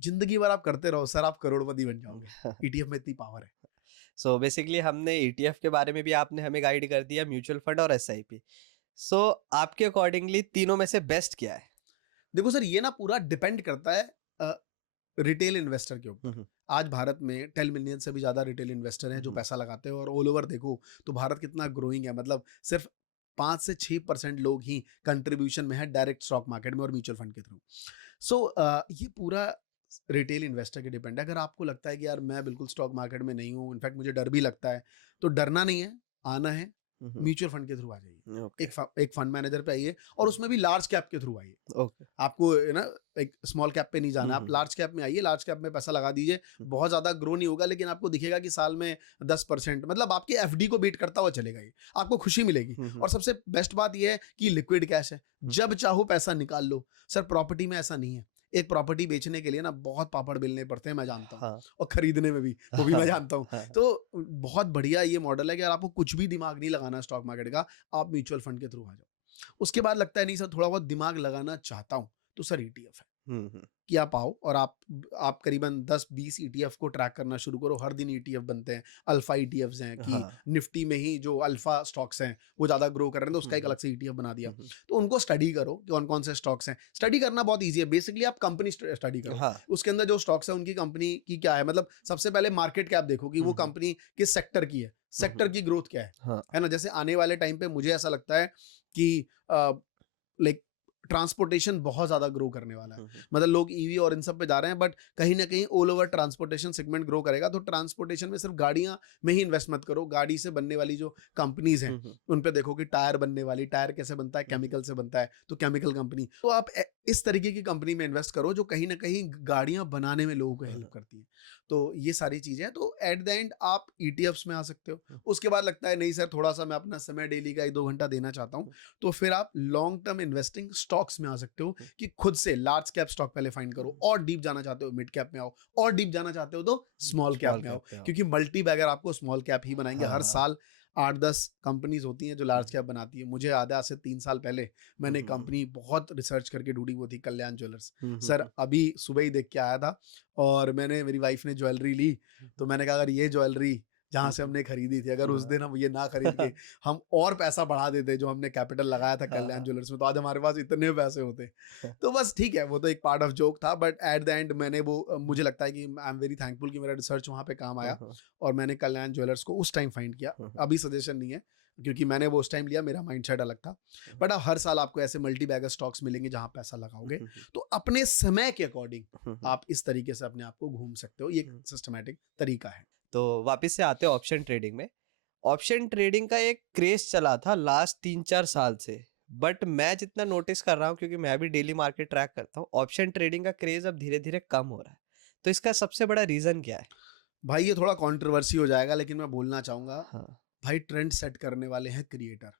जिंदगी भर आप करते रहो सर, आप करोड़पति बन जाओगे। ETF में इतनी पावर है। सो बेसिकली हमने ETF के बारे में भी आपने हमें गाइड कर दिया, म्यूचुअल फंड और SIP। सो आपके अकॉर्डिंगली तीनों में से बेस्ट क्या है? देखो सर, ये ना पूरा डिपेंड करता है रिटेल इन्वेस्टर के ऊपर। आज भारत में 10 मिलियन से भी ज्यादा रिटेल इन्वेस्टर हैं जो पैसा लगाते हैं। और ऑल ओवर देखो तो भारत कितना ग्रोइंग है, मतलब सिर्फ 5 से 6% लोग ही कंट्रीब्यूशन में है डायरेक्ट स्टॉक मार्केट में और म्यूचुअल फंड के थ्रू। सो ये पूरा रिटेल इन्वेस्टर के डिपेंड है। अगर आपको लगता है कि यार मैं बिल्कुल स्टॉक मार्केट में नहीं हूँ, इनफैक्ट मुझे डर भी लगता है, तो डरना नहीं है, आना है, म्यूचुअल फंड के थ्रू आ जाइए। एक फंड मैनेजर पे आइए और उसमें भी लार्ज कैप के थ्रू आइए। आपको ना एक स्मॉल कैप पे नहीं जाना, आप लार्ज कैप में आइए, लार्ज कैप में पैसा लगा दीजिए। बहुत ज्यादा ग्रो नहीं होगा, लेकिन आपको दिखेगा कि साल में 10%, मतलब आपके FD को बीट करता हुआ चलेगा, ये आपको खुशी मिलेगी। और सबसे बेस्ट बात ये है कि लिक्विड कैश है, जब चाहो पैसा निकाल लो। सर प्रॉपर्टी में ऐसा नहीं है। एक प्रॉपर्टी बेचने के लिए ना बहुत पापड़ बेलने पड़ते हैं, मैं जानता हूँ। और खरीदने में भी, वो भी मैं जानता हूँ। तो बहुत बढ़िया ये मॉडल है कि अगर आपको कुछ भी दिमाग नहीं लगाना स्टॉक मार्केट का, आप म्यूचुअल फंड के थ्रू आ जाओ। उसके बाद लगता है नहीं सर थोड़ा बहुत दिमाग लगाना चाहता हूँ, तो सर ETF है कि आप आओ और आप करीबन 10-20 ETF को ट्रैक करना शुरू करो। हर दिन ETF बनते हैं, अल्फा ETFs हैं कि निफ्टी में ही जो अल्फा स्टॉक्स हैं वो ज्यादा ग्रो कर रहे हैं, तो उसका एक अलग से ETF बना दिया। तो उनको स्टडी करो कि कौन कौन से स्टॉक्स हैं। स्टडी करना बहुत ईजी है, बेसिकली आप कंपनी स्टडी करो। उसके अंदर जो स्टॉक्स है उनकी कंपनी की क्या है, मतलब सबसे पहले मार्केट कैप देखो कि वो कंपनी किस सेक्टर की है, सेक्टर की ग्रोथ क्या है ना। जैसे आने वाले टाइम पे मुझे ऐसा लगता है कि लाइक ट्रांसपोर्टेशन बहुत ज्यादा ग्रो करने वाला है। मतलब लोग EV और इन सब पे जा रहे हैं, बट कहीं ना कहीं all over transportation segment grow करेगा। तो ट्रांसपोर्टेशन में सिर्फ गाड़ियां में ही इन्वेस्ट मत करो, गाड़ी से बनने वाली जो कंपनीज हैं उन पे देखो कि टायर बनने वाली, टायर कैसे बनता है, केमिकल से बनता है, तो केमिकल कंपनी। तो आप इस तरीके की कंपनी में इन्वेस्ट करो जो कहीं ना कहीं गाड़ियां बनाने में लोगों को हेल्प करती है। तो ये सारी चीजें हैं। तो एट द एंड आप ETFs में आ सकते हो। उसके बाद लगता है नहीं सर थोड़ा सा मैं अपना समय डेली का 1-2 घंटा देना चाहता हूँ, तो फिर आप लॉन्ग टर्म इन्वेस्टिंग स्टॉक्स में आ सकते हो कि खुद से लार्ज कैप स्टॉक पहले फाइंड करो, और डीप जाना चाहते हो मिड कैप में आओ, और डीप जाना चाहते हो तो स्मॉल कैप में आओ। क्योंकि मल्टी बैगर आपको स्मॉल कैप ही बनाएंगे। हर साल 8-10 कंपनीज होती हैं जो लार्ज कैप बनाती है। मुझे याद है आज से 3 साल पहले मैंने कंपनी बहुत रिसर्च करके ढूंढी, वो थी कल्याण ज्वेलर्स। सर अभी सुबह ही देख के आया था और मेरी वाइफ ने ज्वेलरी ली, तो मैंने कहा अगर ये ज्वेलरी जहाँ से हमने खरीदी थी, अगर उस दिन हम ये ना खरीद के हम और पैसा बढ़ा देते जो हमने कैपिटल लगाया था कल्याण ज्वेलर्स में, तो आज हमारे पास इतने पैसे होते। तो बस ठीक है, वो तो एक पार्ट ऑफ जोक था, बट एट द एंड मैंने वो मुझे लगता है कि आई एम वेरी थैंकफुल कि मेरा रिसर्च वहाँ पे काम आया और मैंने कल्याण ज्वेलर्स को उस टाइम फाइंड किया। अभी सजेशन नहीं है क्योंकि मैंने वो उस टाइम लिया, मेरा माइंडसेट अलग था। बट अब हर साल आपको ऐसे मल्टी बैगर स्टॉक्स मिलेंगे जहां पैसा लगाओगे, तो अपने समय के अकॉर्डिंग आप इस तरीके से अपने आप को घूम सकते हो। ये सिस्टमैटिक तरीका है। तो वापस से आते हैं ऑप्शन ट्रेडिंग में। ऑप्शन ट्रेडिंग का एक क्रेज चला था लास्ट 3-4 साल से, बट मैं जितना नोटिस कर रहा हूँ, क्योंकि मैं भी डेली मार्केट ट्रैक करता हूँ, ऑप्शन ट्रेडिंग का क्रेज अब धीरे धीरे कम हो रहा है। तो इसका सबसे बड़ा रीजन क्या है? भाई ये थोड़ा कंट्रोवर्सी हो जाएगा, लेकिन मैं बोलना चाहूंगा भाई ट्रेंड सेट करने वाले हैं क्रिएटर।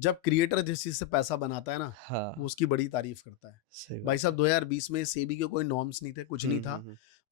जब क्रिएटर जिस चीज से पैसा बनाता है ना, वो उसकी बड़ी तारीफ करता है। भाई साहब 2020 में सेबी के कोई नॉर्म्स नहीं थे, कुछ नहीं था।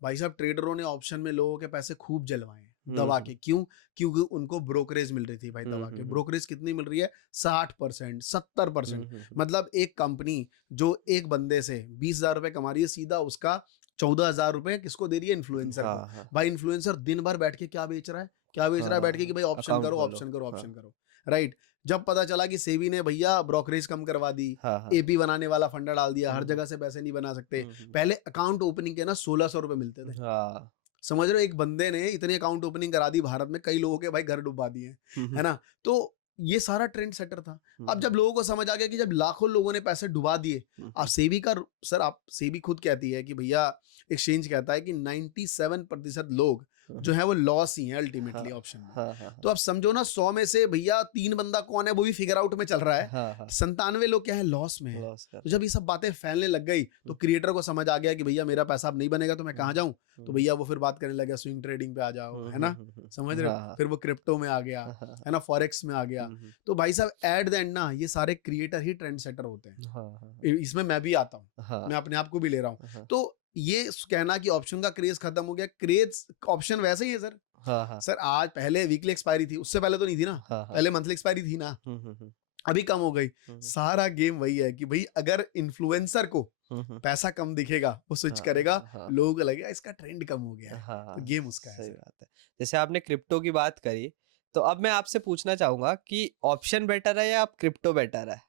भाई साहब ट्रेडरों ने ऑप्शन में लोगों के पैसे खूब जलवाए दबा के। क्यों? क्योंकि उनको ब्रोकरेज मिल रही थी भाई दबा के। ब्रोकरेज कितनी मिल रही है? 60%, 70%। मतलब एक कंपनी जो एक बंदे से 20,000 रुपए कमा रही है, सीधा उसका 14,000 रुपए किसको दे रही है? इन्फ्लुएंसर हाँ, को। हाँ। भाई इन्फ्लुएंसर दिन भर बैठ के क्या बेच रहा है? क्या बेच रहा है बैठ के कि हाँ, भाई ऑप्शन अकाउंट करो, खोलो। ऑप्शन करो, हाँ, ऑप्शन करो। राइट? जब पता चला कि सेबी ने भैया ब्रोकरेज कम करवा दी, हाँ, हाँ। एपी बनाने वाला फंडा डाल दिया, हर हुँ, जगह से पैसे नहीं बना सकते। हुँ। पहले अकाउंट ओपनिंग के ना 1600 रुपए मिलते थे। हाँ। समझ रहे हो? एक बंदे ने इतनी अकाउंट ओपनिंग करा दी भारत में, कई लोगों के भाई घर डुबा दिए, हुँ, है हुँ। ना? तो ये सारा ट्रेंड सेटर था। हुँ, अब जब लोगों को समझ आ गया कि जब लाखों लोगों ने पैसे डुबा दिए, हुँ, अब सेबी का सर आप सेबी खुद कहती है कि भैया एक्सचेंज कहता है कि 97% लोग हुँ, जो है वो लॉस ही है हाँ, अल्टीमेटली ऑप्शन में। हाँ, हाँ, तो अब समझो ना 100 में से भैया 3 बंदा कौन है वो भी फिगर आउट में चल रहा है, हाँ, हाँ, 97 लोग क्या है लॉस में है। लॉस कर तो जब ये सब बातें फैलने लग गई तो क्रिएटर को समझ आ गया कि भैया मेरा पैसा अब नहीं बनेगा तो मैं कहाँ जाऊँ? तो भैया वो फिर बात करने लगा स्विंग ट्रेडिंग पे आ जाओ, है ना? समझ रहे हो? हाँ, फिर वो क्रिप्टो में आ गया, हाँ, हाँ, है ना? फॉरेक्स में आ गया। तो भाई साहब एट द एंड ना ये सारे क्रिएटर ही ट्रेंड सेटर होते हैं। हाँ, हाँ, इसमें मैं भी आता हूँ, हाँ, मैं अपने आप को भी ले रहा हूँ। हाँ, तो ये कहना कि ऑप्शन का क्रेज खत्म हो गया, क्रेज ऑप्शन वैसे ही है सर। हाँ, हाँ, सर आज पहले वीकली एक्सपायरी थी, उससे पहले तो नहीं थी ना, हाँ, हाँ, पहले मंथली एक्सपायरी थी ना, हुँ, अभी कम हो गई। हुँ, सारा गेम वही है कि भाई अगर इन्फ्लुएंसर को हुँ, पैसा कम दिखेगा वो स्विच हाँ, करेगा, हाँ, लोगों को लगेगा इसका ट्रेंड कम हो गया है, तो हाँ, गेम उसका है सही सर। बात है। जैसे आपने क्रिप्टो की बात करी, तो अब मैं आपसे पूछना चाहूँगा कि ऑप्शन बेटर है या क्रिप्टो बेटर है?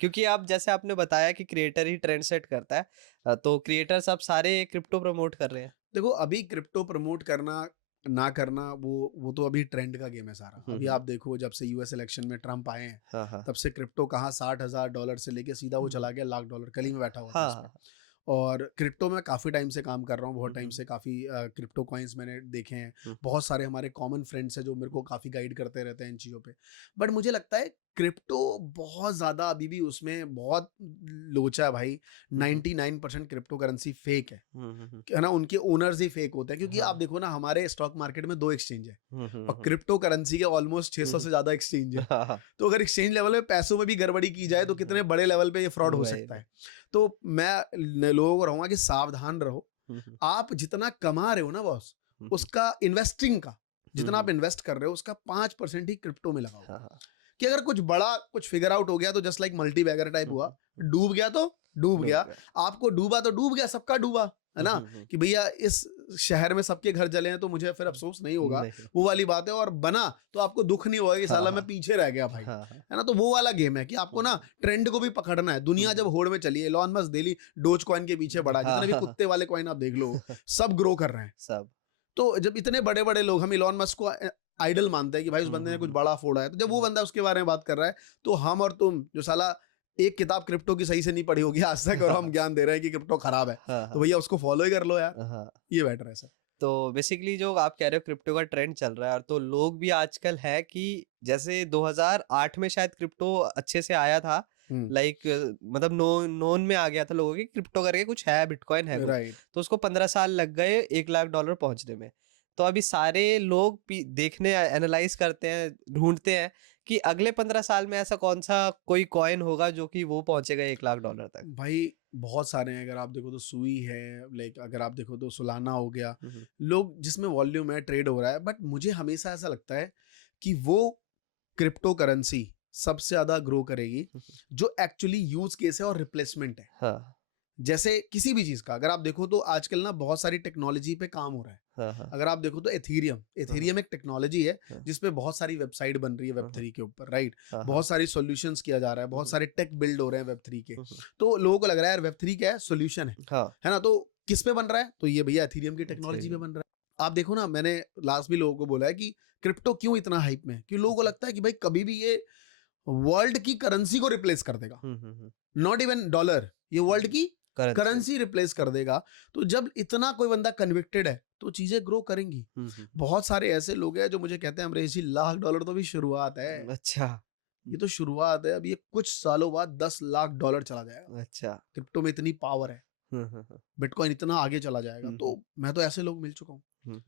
क्योंकि आप जैसे आपने बताया कि क्रिएटर ही ट्रेंड सेट करता है, तो क्रिएटर्स अब सारे क्रिप्टो प्रमोट कर रहे हैं। देखो अभी क्रिप्टो प्रमोट करना ना करना वो तो अभी ट्रेंड का गेम है सारा। हुँ, अभी हुँ। आप देखो जब से यूएस इलेक्शन में ट्रम्प आए हैं हाँ, हाँ। तब से क्रिप्टो कहाँ $60,000 से लेके सीधा वो हुँ, चला गया लाख डॉलर। कल ही मैं बैठा हुआ था हाँ, इस पे। हाँ। और क्रिप्टो में काफ़ी टाइम से काम कर रहा हूँ, बहुत हुँ, टाइम हुँ, से काफ़ी क्रिप्टो कॉइन्स मैंने देखे हैं। हुँ, बहुत सारे हमारे कॉमन फ्रेंड्स हैं जो मेरे को काफ़ी गाइड करते रहते हैं इन चीज़ों पे। बट मुझे लगता है क्रिप्टो बहुत ज़्यादा अभी भी उसमें बहुत लोचा है भाई। हुँ, हुँ, 99% क्रिप्टो करेंसी फेक हुँ, हुँ, है ना? उनके ओनर्स ही फेक होते हैं क्योंकि आप हाँ। देखो ना हमारे स्टॉक मार्केट में 2 एक्सचेंज है हुँ, हुँ, और हुँ, क्रिप्टो करेंसी के ऑलमोस्ट हुँ, 600 हुँ। से ज़्यादा एक्सचेंज है। हाँ, हाँ। तो अगर एक्सचेंज लेवल पे पैसों में भी गड़बड़ी की जाए तो कितने बड़े लेवल पे ये फ्रॉड हो वही, सकता वही। है। तो मैं लोगों को रहूँगा कि सावधान रहो। हुँ, हुँ, आप जितना कमा रहे हो ना बॉस, हुँ, हुँ, उसका इन्वेस्टिंग का हुँ, जितना आप हुँ। इन्वेस्ट कर रहे हो उसका 5% ही क्रिप्टो में लगाओ। हाँ, हाँ। कि अगर कुछ बड़ा कुछ फिगर आउट हो गया तो just like multibagger type हुँ, हुआ, हुँ, हुँ। डूब गया तो डूब डूब गया। गया। आपको डूबा तो डूब गया, सबका डूबा, है हुँ, ना? हुँ, हुँ। कि भैया इस शहर में सबके घर जले हैं तो मुझे फिर अफ़सोस नहीं होगा, नहीं। वो वाली बात है। और बना तो आपको दुःख नहीं होगा कि हाँ, साला मैं हाँ। पीछे रह गया भाई, हाँ, हाँ। है ना? तो वो वाला गेम है कि आपको हुँ, ना ट्रेंड को भी पकड़ना है। हुँ, दुनिया जब हुँ। होड़ में चली है, Elon Musk daily dogecoin के पीछे बढ़ा है, हाँ, जितने भी हाँ, हाँ। कुत्ते वाले कॉइन आप देख लो, सब ग्रो कर रहे हैं। सब। तो जब इतने बड़े-बड़े लोग हम एलन मस्क को आइडल मानते हैं कि भाई उस हुँ, बंदे हुँ, ने कुछ हुँ। बड़ा फोड़ा है, तो जब वो हुँ। बंदा उसके बारे में बात कर रहा है, तो हम और तुम जो साला एक किताब क्रिप्टो की सही से नहीं पढ़ी होगी आज तक और हम ज्ञान दे रहे हैं कि क्रिप्टो खराब है, हाँ, तो हाँ। भैया उसको फॉलो ही कर लो यार, हाँ। ये बेटर है सर। तो बेसिकली जो आप कह रहे हो क्रिप्टो का ट्रेंड चल रहा है, और तो लोग भी आजकल है कि जैसे 2008 में शायद क्रिप्टो अच्छे से आया था, हुँ, लाइक मतलब नोन में आ गया था लोगों के क्रिप्टो करके कुछ है, बिटकॉइन है कुछ। राइट। तो उसको 15 साल लग गए $1 लाख पहुंचने में। तो अभी सारे लोग देखने एनालाइज करते हैं, ढूंढते हैं कि अगले 15 साल में ऐसा कौन सा कोई कॉइन होगा जो कि वो पहुंचेगा $1 लाख तक। भाई बहुत सारे हैं, अगर आप देखो तो सुई है, लाइक अगर आप देखो तो सोलाना हो गया, हम्म, लोग जिसमें वॉल्यूम है, ट्रेड हो रहा है। बट मुझे हमेशा ऐसा लगता है कि वो क्रिप्टो करेंसी सबसे ज़्यादा ग्रो करेगी जो एक्चुअली यूज़ केस है और रिप्लेसमेंट है। हाँ, जैसे किसी भी चीज़ का अगर आप देखो तो आजकल ना बहुत सारी टेक्नोलॉजी पे काम हो रहा है। हाँ, हाँ, अगर आप देखो तो एथीरियम हाँ, एथीरियम एक टेक्नोलॉजी है हाँ, जिसपे बहुत सारी वेबसाइट बन रही है वेब हाँ, थ्री के ऊपर, राइट? हाँ, हाँ, बहुत सारी सॉल्यूशंस किया जा रहा है, बहुत हम्म, सारे टेक बिल्ड हो रहे हैं वेब थ्री के। हम्म, तो लोगों को लग रहा है यार वेब थ्री क्या है, सोल्यूशन हाँ, है ना? तो किस पे बन रहा है? तो ये भैया एथीरियम की टेक्नोलॉजी पे Ethereum। बन रहा है। आप देखो ना, मैंने लास्ट भी लोगों को बोला है कि क्रिप्टो क्यों इतना हाइप में है, कि लोगों को लगता है कि भाई कभी भी ये वर्ल्ड की करेंसी को रिप्लेस कर देगा। नॉट इवन डॉलर, ये वर्ल्ड की करेंसी। करेंसी रिप्लेस कर देगा। तो जब इतना कोई बंदा कन्विक्टेड है तो चीजें ग्रो करेंगी। बहुत सारे ऐसे लोग हैं जो मुझे कहते हैं अमरीश जी $1 लाख तो भी शुरुआत है, अच्छा। ये तो शुरुआत है। अब ये कुछ सालों बाद $10 लाख चला जाएगा। अच्छा। क्रिप्टो में इतनी पावर है, हम्म, हम्म, बिटकॉइन इतना आगे चला जाएगा। तो मैं तो ऐसे लोग मिल चुका हूँ। हम्म,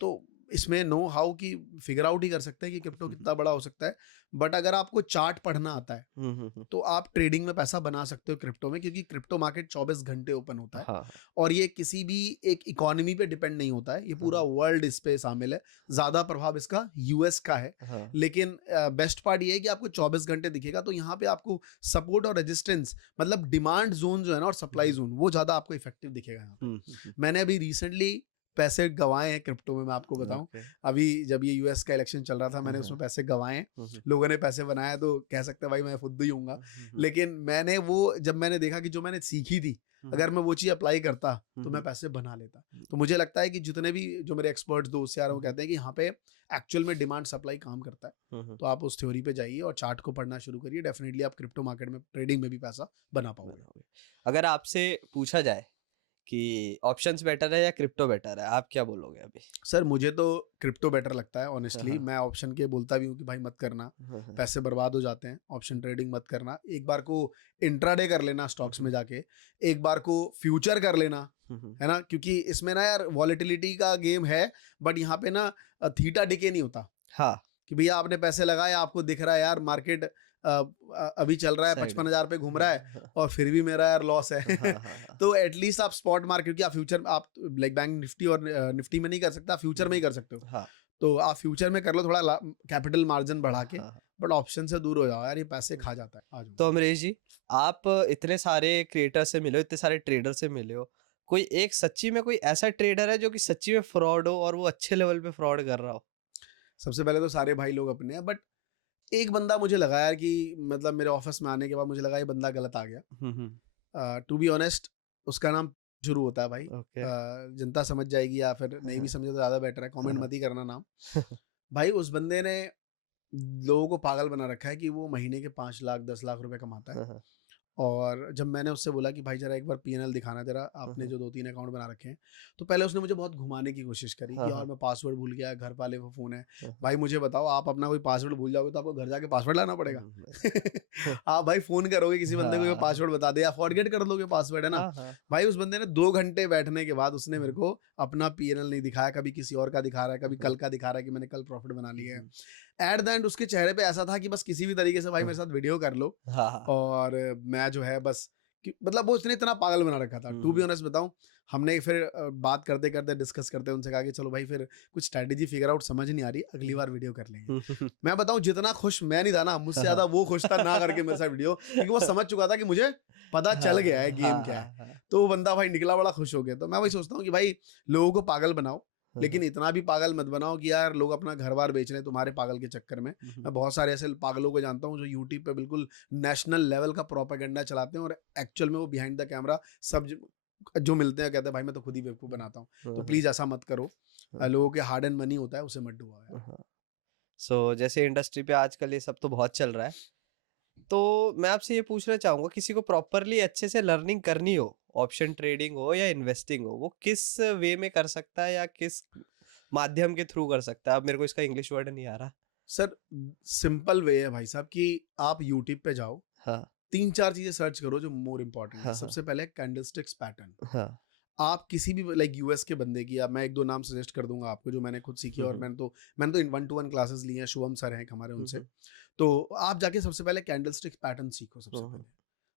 तो इसमें नो हाउ की फिगर आउट ही कर सकते हैं कि क्रिप्टो कितना बड़ा हो सकता है, बट अगर आपको चार्ट पढ़ना आता है तो आप ट्रेडिंग में पैसा बना सकते हो क्रिप्टो में, क्योंकि क्रिप्टो मार्केट 24 घंटे ओपन होता है हाँ और ये किसी भी एक इकोनॉमी पे डिपेंड नहीं होता है, ये पूरा वर्ल्ड इस पे शामिल है। ज्यादा प्रभाव इसका यूएस का है, हाँ लेकिन बेस्ट पार्ट ये है कि आपको 24 घंटे दिखेगा, तो यहाँ पे आपको सपोर्ट और रेजिस्टेंस, मतलब डिमांड जोन जो है ना और सप्लाई जोन, वो ज्यादा आपको इफेक्टिव दिखेगा यहाँ पे। मैंने अभी रिसेंटली पैसे गंवाए हैं क्रिप्टो में, मैं आपको बताऊं। ओके अभी जब ये यूएस का इलेक्शन चल रहा था, मैंने उसमें पैसे गंवाए हैं। लोगों ने पैसे बनाया तो कह सकते हैं भाई मैं खुद ही हूँगा, लेकिन मैंने वो जब मैंने देखा कि जो मैंने सीखी थी, अगर मैं वो चीज़ अप्लाई करता तो मैं पैसे बना लेता। तो मुझे लगता है कि जितने भी जो मेरे एक्सपर्ट्स दोस्त यार वो कहते हैं कि यहाँ पे एक्चुअल में डिमांड सप्लाई काम करता है, तो आप उस थ्योरी पे जाइए और चार्ट को पढ़ना शुरू करिए। डेफिनेटली आप क्रिप्टो मार्केट में ट्रेडिंग में भी पैसा बना पाओगे। अगर आपसे पूछा जाए कि ऑप्शंस बेटर है या क्रिप्टो बेटर है, आप क्या बोलोगे अभी? सर मुझे तो क्रिप्टो बेटर लगता है ऑनेस्टली। हाँ। मैं ऑप्शन के बोलता भी हूँ कि भाई मत करना, पैसे बर्बाद हो जाते हैं। ऑप्शन ट्रेडिंग मत करना, एक बार को इंट्राडे कर लेना स्टॉक्स में जाके, एक बार को फ्यूचर कर लेना, है ना, क्योंकि इसमें ना यार वॉलेटिलिटी का गेम है, बट यहाँ पे ना थीटा डिके नहीं होता। हाँ कि भैया आपने पैसे लगाए, आपको दिख रहा है यार मार्केट अभी चल रहा है Side 55,000 पे घूम रहा है और फिर भी मेरा यार लॉस है। तो एटलीस्ट आप स्पॉट मार्केट, क्योंकि आप फ्यूचर आप लाइक बैंक निफ्टी और निफ्टी में नहीं कर सकते, आप फ्यूचर में ही कर सकते हो। हाँ तो आप फ्यूचर में कर लो थोड़ा कैपिटल मार्जिन बढ़ा के, हाँ। बट ऑप्शन से दूर हो जाओ यार, ये पैसे खा जाता है आज। तो अमरीश जी, आप इतने सारे क्रिएटर से मिले हो, इतने सारे ट्रेडर से मिले हो, कोई एक सच्ची में कोई ऐसा ट्रेडर है जो कि सच्ची में फ्रॉड हो और वो अच्छे लेवल पे फ्रॉड कर रहा हो? सबसे पहले तो सारे भाई लोग अपने हैं, बट एक बंदा मुझे लगा यार कि मतलब मेरे ऑफिस में आने के बाद मुझे लगा ये बंदा गलत आ गया। टू बी ऑनेस्ट, उसका नाम शुरू होता है भाई। ओके जनता समझ जाएगी, या फिर नहीं भी समझे तो ज्यादा बेटर है, कमेंट मत ही करना नाम। भाई उस बंदे ने लोगों को पागल बना रखा है कि वो महीने के 5 लाख 10 लाख रुपए कमाता है। और जब मैंने उससे बोला कि भाई जरा एक बार पीएनएल दिखाना तेरा, आपने जो 2-3 अकाउंट बना रखे हैं, तो पहले उसने मुझे बहुत घुमाने की कोशिश करी कि यार मैं पासवर्ड भूल गया, घर वाले को फोन है। भाई मुझे बताओ, आप अपना कोई पासवर्ड भूल जाओगे तो आपको घर जाके पासवर्ड लाना पड़ेगा। आप भाई फोन करोगे किसी बंदे को, पासवर्ड बता दे, या फॉरगेट कर दोगे पासवर्ड, है ना। भाई उस बंदे ने 2 घंटे बैठने के बाद उसने मेरे को अपना पीएनएल नहीं दिखाया, कभी किसी और का दिखा रहा है, कभी कल का दिखा रहा है कि मैंने कल प्रॉफिट बना लिया है। एट द एंड उसके चेहरे पे ऐसा था कि बस किसी भी तरीके से भाई मेरे साथ वीडियो कर लो, और मैं जो है बस मतलब वो उसने इतना पागल बना रखा था। टू बी ऑनेस्ट बताऊं, हमने फिर बात करते करते डिस्कस करते उनसे कहा कि चलो भाई फिर कुछ स्ट्रेटेजी फिगर आउट समझ नहीं आ रही, अगली बार वीडियो कर लेंगे। मैं बताऊं जितना खुश मैं नहीं था ना, मुझसे ज्यादा वो खुश था ना करके मेरे साथ वीडियो, क्योंकि वो समझ चुका था कि मुझे पता चल गया है गेम क्या है। तो वो बंदा भाई निकला बड़ा खुश हो गया। तो मैं वही सोचता हूँ कि भाई लोगों को पागल बनाओ, लेकिन इतना भी पागल मत बनाओ कि यार लोग अपना घर बार बेच रहे हैं तुम्हारे पागल के चक्कर में। मैं बहुत सारे ऐसे पागलों को जानता हूँ जो यूट्यूब पे बिल्कुल नेशनल लेवल का प्रोपेगेंडा चलाते हैं, और एक्चुअल में वो बिहाइंड द कैमरा सब जो मिलते हैं कहते हैं भाई मैं तो खुद ही बेवकूफ़ बनाता हूँ। तो प्लीज़ ऐसा मत करो, लोगों के हार्ड एंड मनी होता है, उसे मत डुबाओ। सो जैसे इंडस्ट्री पे आजकल ये सब तो बहुत चल रहा है, तो मैं आपसे ये पूछना चाहूंगा, किसी को प्रॉपरली अच्छे से लर्निंग करनी हो, ऑप्शन ट्रेडिंग हो या इन्वेस्टिंग हो, वो किस वे में कर सकता है या किस माध्यम के थ्रू कर सकता है? अब मेरे को इसका इंग्लिश वर्ड नहीं आ रहा। सर सिंपल वे है भाई साहब कि आप यूट्यूब पे जाओ, हाँ 3-4 चीजें सर्च करो जो मोर इंपॉर्टेंट है। हाँ सबसे पहले कैंडलस्टिक्स पैटर्न। हाँ आप किसी भी लाइक यूएस के बंदे की, मैं 1-2 नाम सजेस्ट कर दूंगा आपको जो मैंने खुद सीखी, और मैंने तो 1-to-1 क्लासेस ली हैं, शुभम सर हैं हमारे उनसे। तो आप जाके सबसे पहले कैंडलस्टिक्स पैटर्न सीखो सबसे पहले।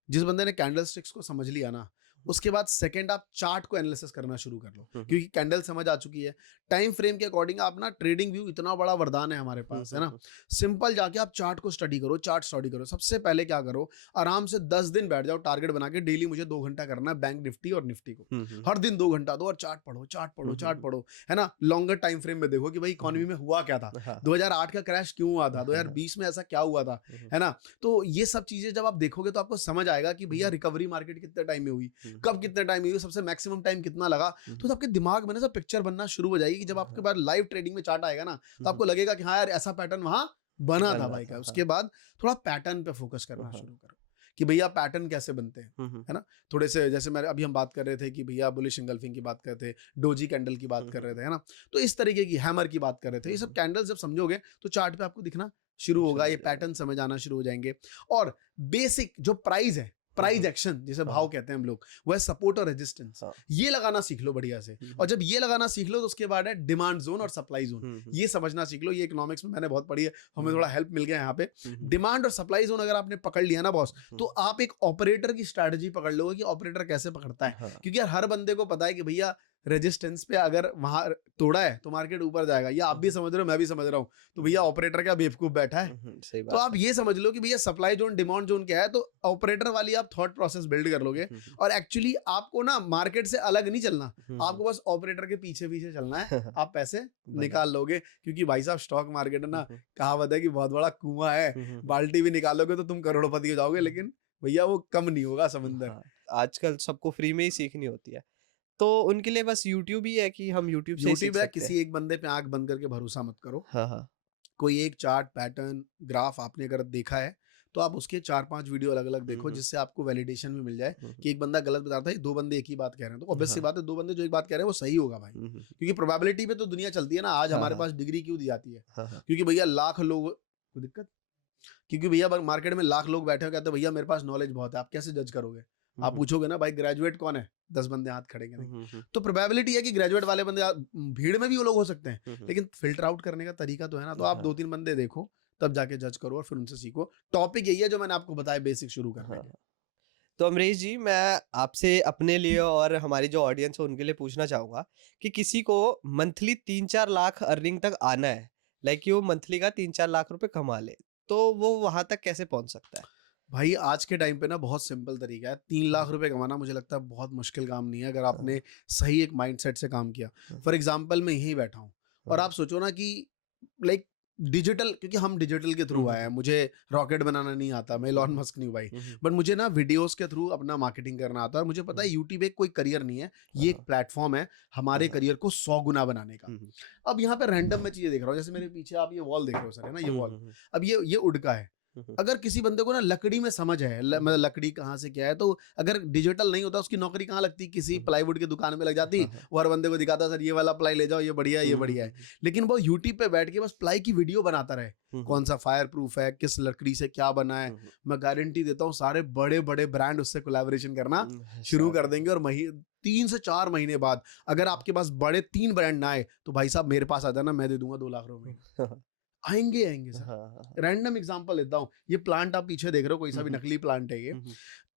जिस बंदे ने कैंडलस्टिक्स को समझ लिया ना, उसके बाद सेकंड आप चार्ट को एनालिसिस करना शुरू कर लो, क्योंकि कैंडल समझ आ चुकी है। टाइम फ्रेम के अकॉर्डिंग आप ना, ट्रेडिंग व्यू इतना बड़ा वरदान है हमारे पास, है ना। सिंपल जाके आप चार्ट को स्टडी करो, चार्ट स्टडी करो। सबसे पहले क्या करो, आराम से 10 दिन बैठ जाओ टारगेट बना के, डेली मुझे 2 घंटा करना है बैंक निफ्टी और निफ्टी को। हर दिन 2 घंटा दो और चार्ट पढ़ो, चार्ट पढ़ो, चार्ट पढ़ो, है ना। लॉन्गर टाइम फ्रेम में देखो कि भाई इकोनॉमी में हुआ क्या था, 2008 का क्रैश क्यों हुआ था, 2020 में ऐसा क्या हुआ था, है ना। तो ये सब चीजें जब आप देखोगे तो आपको समझ आएगा कि भैया रिकवरी मार्केट कितने टाइम में हुई, कब कितने टाइम में हुई, सबसे मैक्सिमम टाइम कितना लगा। तो आपके दिमाग में ना सब पिक्चर बनना शुरू हो जाएगी कि जब आपके पास लाइव ट्रेडिंग में चार्ट आएगा ना, तो आपको लगेगा कि हाँ यार ऐसा पैटर्न वहां बना था भाई का। उसके बाद थोड़ा पैटर्न पे फोकस करना शुरू करो कि भैया पैटर्न कैसे बनते हैं, है ना। थोड़े से जैसे मैं अभी हम बात कर रहे थे कि भैया बुलिश इंगल्फिंग की बात कर रहे थे, डोजी कैंडल की बात कर रहे थे, है ना। तो इस तरीके की हैमर की बात कर रहे थे। ये सब कैंडल्स जब समझोगे तो चार्ट पे आपको दिखना शुरू होगा, ये पैटर्न समझ आना शुरू हो जाएंगे। और बेसिक जो प्राइस है प्राइज एक्शन जिसे भाव कहते हैं हम लोग, वह सपोर्ट और रेजिस्टेंस, हाँ। ये लगाना सीख लो बढ़िया से। और जब ये लगाना सीख लो तो उसके बाद है डिमांड जोन और सप्लाई जोन, ये समझना सीख लो। ये इकोनॉमिक्स में मैंने बहुत पढ़ी है, हमें थोड़ा हेल्प मिल गया यहाँ पे। डिमांड और सप्लाई जोन अगर आपने पकड़ लिया ना बॉस, तो आप एक ऑपरेटर की स्ट्रैटेजी पकड़ लोगे कि ऑपरेटर कैसे पकड़ता है। क्योंकि यार हर बंदे को पता है कि भैया रेजिस्टेंस पे अगर वहां तोड़ा है तो मार्केट ऊपर जाएगा, ये आप भी समझ रहे हो, मैं भी समझ रहा हूँ। तो भैया ऑपरेटर क्या बेवकूफ बैठा है। सही तो बात आप ये समझ लो कि भैया सप्लाई जोन डिमांड जोन क्या है, तो ऑपरेटर वाली आप थॉट प्रोसेस बिल्ड कर लोगे। और एक्चुअली आपको ना मार्केट से अलग नहीं चलना, आपको बस ऑपरेटर के पीछे पीछे चलना है, आप पैसे निकाल लोगे। क्योंकि भाई साहब स्टॉक मार्केट है ना, कहावत है कि बहुत बड़ा कुआं है, बाल्टी भी निकालोगे तो तुम करोड़पति हो जाओगे, लेकिन भैया वो कम नहीं होगा समंदर। आजकल सबको फ्री में ही सीखनी होती है, तो उनके लिए बस यूट्यूब ही है कि हम यूट्यूब से ही सीख यूट्यूब है, सकते हैं। किसी एक बंदे पे आंख बंद करके भरोसा मत करो। हाँ। कोई एक चार्ट पैटर्न ग्राफ आपने अगर देखा है तो आप उसके 4-5 वीडियो अलग अलग देखो, जिससे आपको वैलिडेशन भी मिल जाए कि एक बंदा गलत बता रहा है, दो बंदे एक ही बात कह रहे हैं, तो ऑब्वियस सी बात है दो बंदे जो एक बात कह रहे हैं वो सही होगा भाई। क्योंकि प्रोबेबिलिटी पे तो दुनिया चलती है ना। आज हमारे पास डिग्री क्यों दी जाती है? क्योंकि भैया लाख लोग, कोई दिक्कत, क्योंकि भैया मार्केट में लाख लोग बैठे हो, कहते हैं भैया मेरे पास नॉलेज बहुत है, आप कैसे जज करोगे? आप पूछोगे ना भाई ग्रेजुएट कौन है, 10 बंदे हाथ खड़ेंगे नहीं। तो प्रोबेबिलिटी है कि ग्रेजुएट वाले बंदे भीड़ में भी वो लोग हो सकते हैं, लेकिन फिल्टर आउट करने का तरीका तो है ना। तो आप 2-3 बंदे देखो, तब जाके जज करो और फिर उनसे सीखो। टॉपिक यही है जो मैंने आपको बताया, बेसिक शुरू करने के। तो अमरीश जी, मैं आपसे अपने लिए और हमारी जो ऑडियंस है उनके लिए पूछना चाहूंगा कि किसी को मंथली 3-4 लाख अर्निंग तक आना है, लाइक कि वो मंथली का 3-4 लाख रुपए कमा ले, तो वो वहां तक कैसे पहुंच सकता है? भाई आज के टाइम पे ना बहुत सिंपल तरीका है। 3 लाख रुपए कमाना मुझे लगता है बहुत मुश्किल काम नहीं है, अगर आपने सही एक माइंडसेट से काम किया। फॉर एग्जांपल मैं यहीं बैठा हूँ और आप सोचो ना कि लाइक डिजिटल, क्योंकि हम डिजिटल के थ्रू आए हैं, मुझे रॉकेट बनाना नहीं आता, मैं इलॉन मस्क नहीं हूँ भाई, बट मुझे ना वीडियोस के थ्रू अपना मार्केटिंग करना आता है। और मुझे पता है यूट्यूब एक कोई करियर नहीं है, ये एक प्लेटफॉर्म है हमारे करियर को 100 गुना बनाने का। अब यहाँ पे रैंडम मैं चीजें देख रहा हूँ, जैसे मेरे पीछे आप ये वॉल देख रहे हो सर, है ना, ये वॉल। अब ये वुड का है। अगर किसी बंदे को ना लकड़ी में समझ है, मतलब लकड़ी कहाँ से क्या है, तो अगर डिजिटल नहीं होता उसकी नौकरी कहाँ लगती, किसी प्लाईवुड की दुकान में लग जाती। वो हर बंदे को दिखाता सर ये वाला प्लाई ले जाओ, ये बढ़िया है, ये बढ़िया है। लेकिन वो यूट्यूब पे बैठ के बस प्लाई की वीडियो बनाता रहे, कौन सा फायर प्रूफ है, किस लकड़ी से क्या बना है, मैं गारंटी देता हूँ सारे बड़े बड़े ब्रांड उससे कोलैबोरेशन करना शुरू कर देंगे। और 3 से 4 महीने बाद अगर आपके पास बड़े 3 ब्रांड ना आए तो भाई साहब मेरे पास आ जाना, मैं दे दूंगा 2 लाख रुपए। आएंगे सर। रैंडम एग्जांपल लेता हूँ, ये प्लांट आप पीछे देख रहे हो, कोई सा भी नकली प्लांट है ये।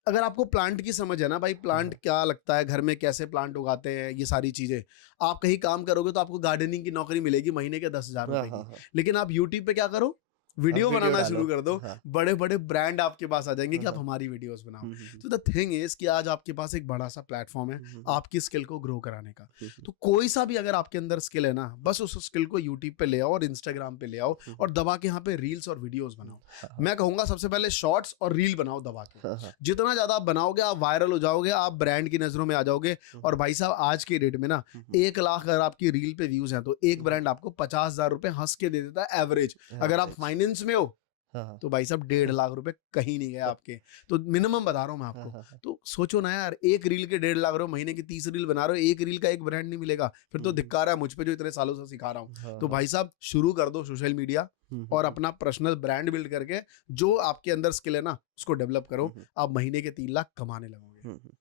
अगर आपको प्लांट की समझ है ना भाई, प्लांट क्या लगता है, घर में कैसे प्लांट उगाते हैं, ये सारी चीजें, आप कहीं काम करोगे तो आपको गार्डनिंग की नौकरी मिलेगी महीने के 10,000 रुपए की। लेकिन आप यूट्यूब पे क्या करो, वीडियो बनाना शुरू कर दो, बड़े बड़े ब्रांड आपके पास आ जाएंगे कि आप हमारी वीडियोस बनाओ। तो द थिंग इज कि आज आपके पास एक बड़ा सा प्लेटफॉर्म है आपकी स्किल को ग्रो कराने का। तो कोई सा भी अगर आपके अंदर स्किल है ना, बस उस स्किल को यूट्यूब पे ले आओ और इंस्टाग्राम पे ले आओ और दबा के यहाँ पे रील्स और वीडियोस बनाओ। मैं कहूंगा सबसे पहले शॉर्ट्स और रील बनाओ दबा के। जितना ज्यादा आप बनाओगे आप वायरल हो जाओगे, आप ब्रांड की नजरों में आ जाओगे। और भाई साहब आज के डेट में ना 1 लाख अगर आपकी रील पे व्यूज हैं तो एक ब्रांड आपको 50,000 रुपए हंस के दे देता है एवरेज। अगर आप फाइनेंस में हो तो भाई साहब 1.5 लाख रुपए कहीं नहीं गए आपके, तो मिनिमम बता रहा हूँ मैं आपको। तो सोचो ना यार, एक रील के 1.5 लाख रुपए, महीने की 30 रील बना रहे हो, एक रील का एक ब्रांड नहीं मिलेगा, फिर तो धिक्कार है मुझ पे जो इतने सालों से सिखा रहा हूँ। तो भाई साहब शुरू कर दो सोशल मीडिया और अपना पर्सनल ब्रांड बिल्ड करके जो आपके अंदर स्किल है ना उसको डेवलप करो, आप महीने के 3 लाख कमाने लगोगे।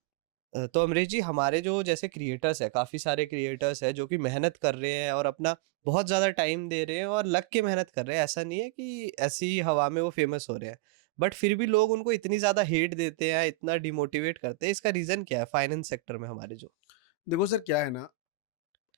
तो अमरीश जी, हमारे जो जैसे क्रिएटर्स है, काफ़ी सारे क्रिएटर्स है जो कि मेहनत कर रहे हैं और अपना बहुत ज़्यादा टाइम दे रहे हैं और लग के मेहनत कर रहे हैं। ऐसा नहीं है कि ऐसी हवा में वो फेमस हो रहे हैं, बट फिर भी लोग उनको इतनी ज़्यादा हेट देते हैं, इतना डिमोटिवेट करते हैं। इसका रीज़न क्या है फाइनेंस सेक्टर में हमारे जो? देखो सर क्या है ना,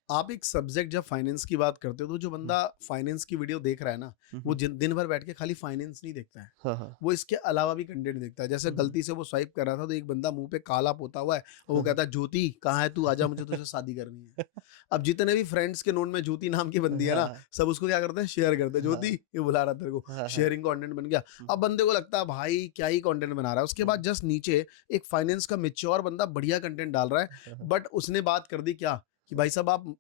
आप एक सब्जेक्ट जब फाइनेंस की बात करते हो तो जो बंदा फाइनेंस की वीडियो देख रहा है ना, वो दिन भर बैठ के खाली फाइनेंस नहीं देखता है, वो इसके अलावा भी कंटेंट देखता है। जैसे गलती से वो स्वाइप कर रहा था तो एक बंदा मुंह पे काला पोता हुआ है और वो कहता है ज्योति कहाँ है तू, आजा मुझे तुझसे शादी करनी है। अब जितने भी फ्रेंड्स के नोट में ज्योति नाम की बंदी है ना, सब उसको क्या करते हैं, शेयर करते हैं, ज्योति ये बुला रहा तेरे को, शेयरिंग कंटेंट बन गया। अब बंदे को लगता है भाई क्या ही कंटेंट बना रहा है। उसके बाद जस्ट नीचे एक फाइनेंस का मेच्योर बंदा बढ़िया कंटेंट डाल रहा है, बट उसने बात कर दी क्या कि भाई साहब आप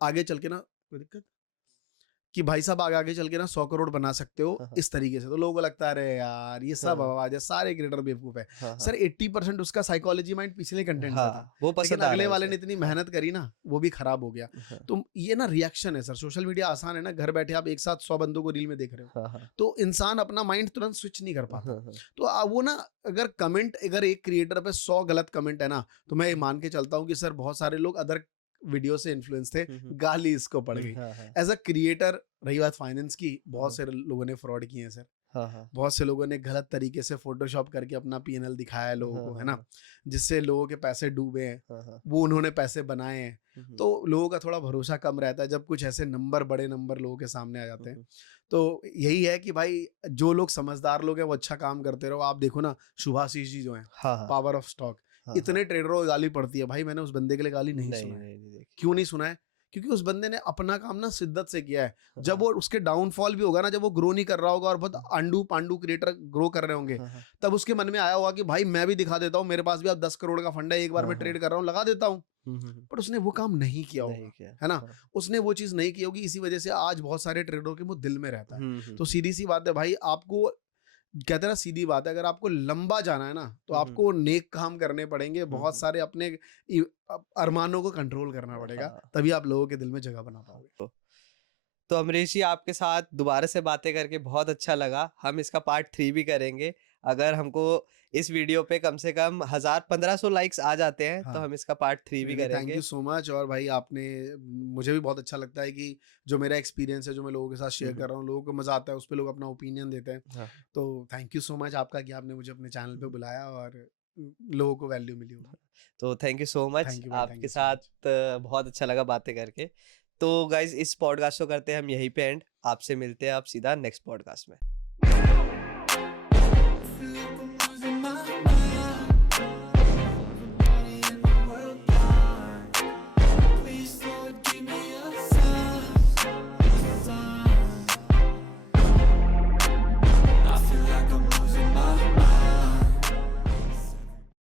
आगे चल के ना, कोई दिक्कत, कि भाई साहब आगे आगे चल के ना 100 करोड़ बना सकते हो हाँ, हाँ। इस तरीके से। तो लोगों को लगता है अरे यार ये सब हाँ, आवाज है, सारे क्रिएटर बेवकूफ है। हाँ, सर 80% उसका साइकोलॉजी माइंड पिछले कंटेंट से था, हाँ, वो लेकिन पसंद आ रहा अगले है वाले उसे। ने इतनी हाँ, मेहनत करी ना वो भी खराब हो गया। हाँ, तो ये ना रिएक्शन है सर, सोशल मीडिया आसान है ना, घर बैठे आप एक साथ 100 बंदों को रील में देख रहे हो, हाँ, हाँ, तो इंसान अपना माइंड तुरंत स्विच नहीं कर हाँ, पाता। हाँ, तो वो ना अगर कमेंट, अगर एक क्रिएटर पे 100 गलत कमेंट है ना, तो मैं ये मान के चलता हूँ कि सर बहुत सारे लोग अदर वीडियो से इन्फ्लुएंस थे, गाली इसको पड़ गई। हाँ, हाँ, एज अ क्रिएटर रही बात फाइनेंस की, हाँ, बहुत से लोगों ने फ्रॉड किए हैं सर। हाँ, हाँ, बहुत से लोगों ने गलत तरीके से फोटोशॉप करके अपना पीएनएल दिखाया है लोगों हाँ, को, है हाँ, ना, जिससे लोगों के पैसे डूबे हैं, हाँ, हाँ, वो उन्होंने पैसे बनाए हैं। हम्म, तो लोगों का थोड़ा भरोसा कम रहता है जब कुछ ऐसे नंबर, बड़े नंबर लोगों के सामने आ जाते हैं। तो यही है कि भाई जो लोग समझदार लोग हैं वो अच्छा काम करते रहो। आप देखो ना शुभाशीष जी जो हैं, हाँ, हाँ, पावर ऑफ स्टॉक, हाँ, इतने ट्रेडरों को गाली पड़ती है, भाई मैंने उस बंदे के लिए गाली नहीं नहीं, सुना है। नहीं, नहीं देखी। क्यों नहीं सुना है? क्योंकि उस बंदे ने अपना काम ना शिद्दत से किया है। हाँ, जब वो उसके डाउनफॉल भी होगा ना, जब वो ग्रो नहीं कर रहा होगा और बहुत आंडू पांडू क्रिएटर ग्रो कर रहे होंगे, हाँ, हाँ, तब उसके मन में आया होगा कि भाई मैं भी दिखा देता हूँ, मेरे पास भी अब 10 करोड़ का फंड है, एक बार हाँ, मैं हाँ, ट्रेड कर रहा हूँ, लगा देता हूँ। हम्म, पर उसने वो काम नहीं किया नहीं होगा, किया। है ना? हाँ, उसने वो चीज़ नहीं की होगी, इसी वजह से आज बहुत सारे ट्रेडरों के वो दिल में रहता है। तो हम्म, सीधी सी बात है भाई, आपको कहते हैं ना, सीधी बात है, अगर आपको लंबा जाना है ना, तो आपको नेक काम करने पड़ेंगे, बहुत सारे अपने अरमानों को कंट्रोल करना पड़ेगा, हाँ। तभी आप लोगों के दिल में जगह बना पाओगे। तो अमरीश जी, आपके साथ दोबारा से बातें करके बहुत अच्छा लगा। हम इसका पार्ट 3 भी करेंगे। अगर हमको इस वीडियो पे कम से कम 1000-1500 लाइक्स आ जाते हैं तो हाँ, हम इसका पार्ट 3 भी नहीं थैंक करेंगे। You so much. और भाई आपने, मुझे भी बहुत अच्छा लगता है कि जो मेरा एक्सपीरियंस है, जो मैं लोगों के साथ शेयर कर रहा हूँ, लोगों को मज़ा आता है, उस पर लोग अपना ओपिनियन देते हैं। हाँ। तो थैंक यू सो मच आपका कि आपने मुझे अपने चैनल पे बुलाया और लोगों को वैल्यू मिली होगी। तो thank you so much. Thank you भाई, थैंक आपके यू सो साथ मच। बहुत अच्छा लगा बातें करके। तो गाइज़, इस पॉडकास्ट को करते हैं हम यहीं पे एंड। आपसे मिलते हैं आप सीधा नेक्स्ट पॉडकास्ट में।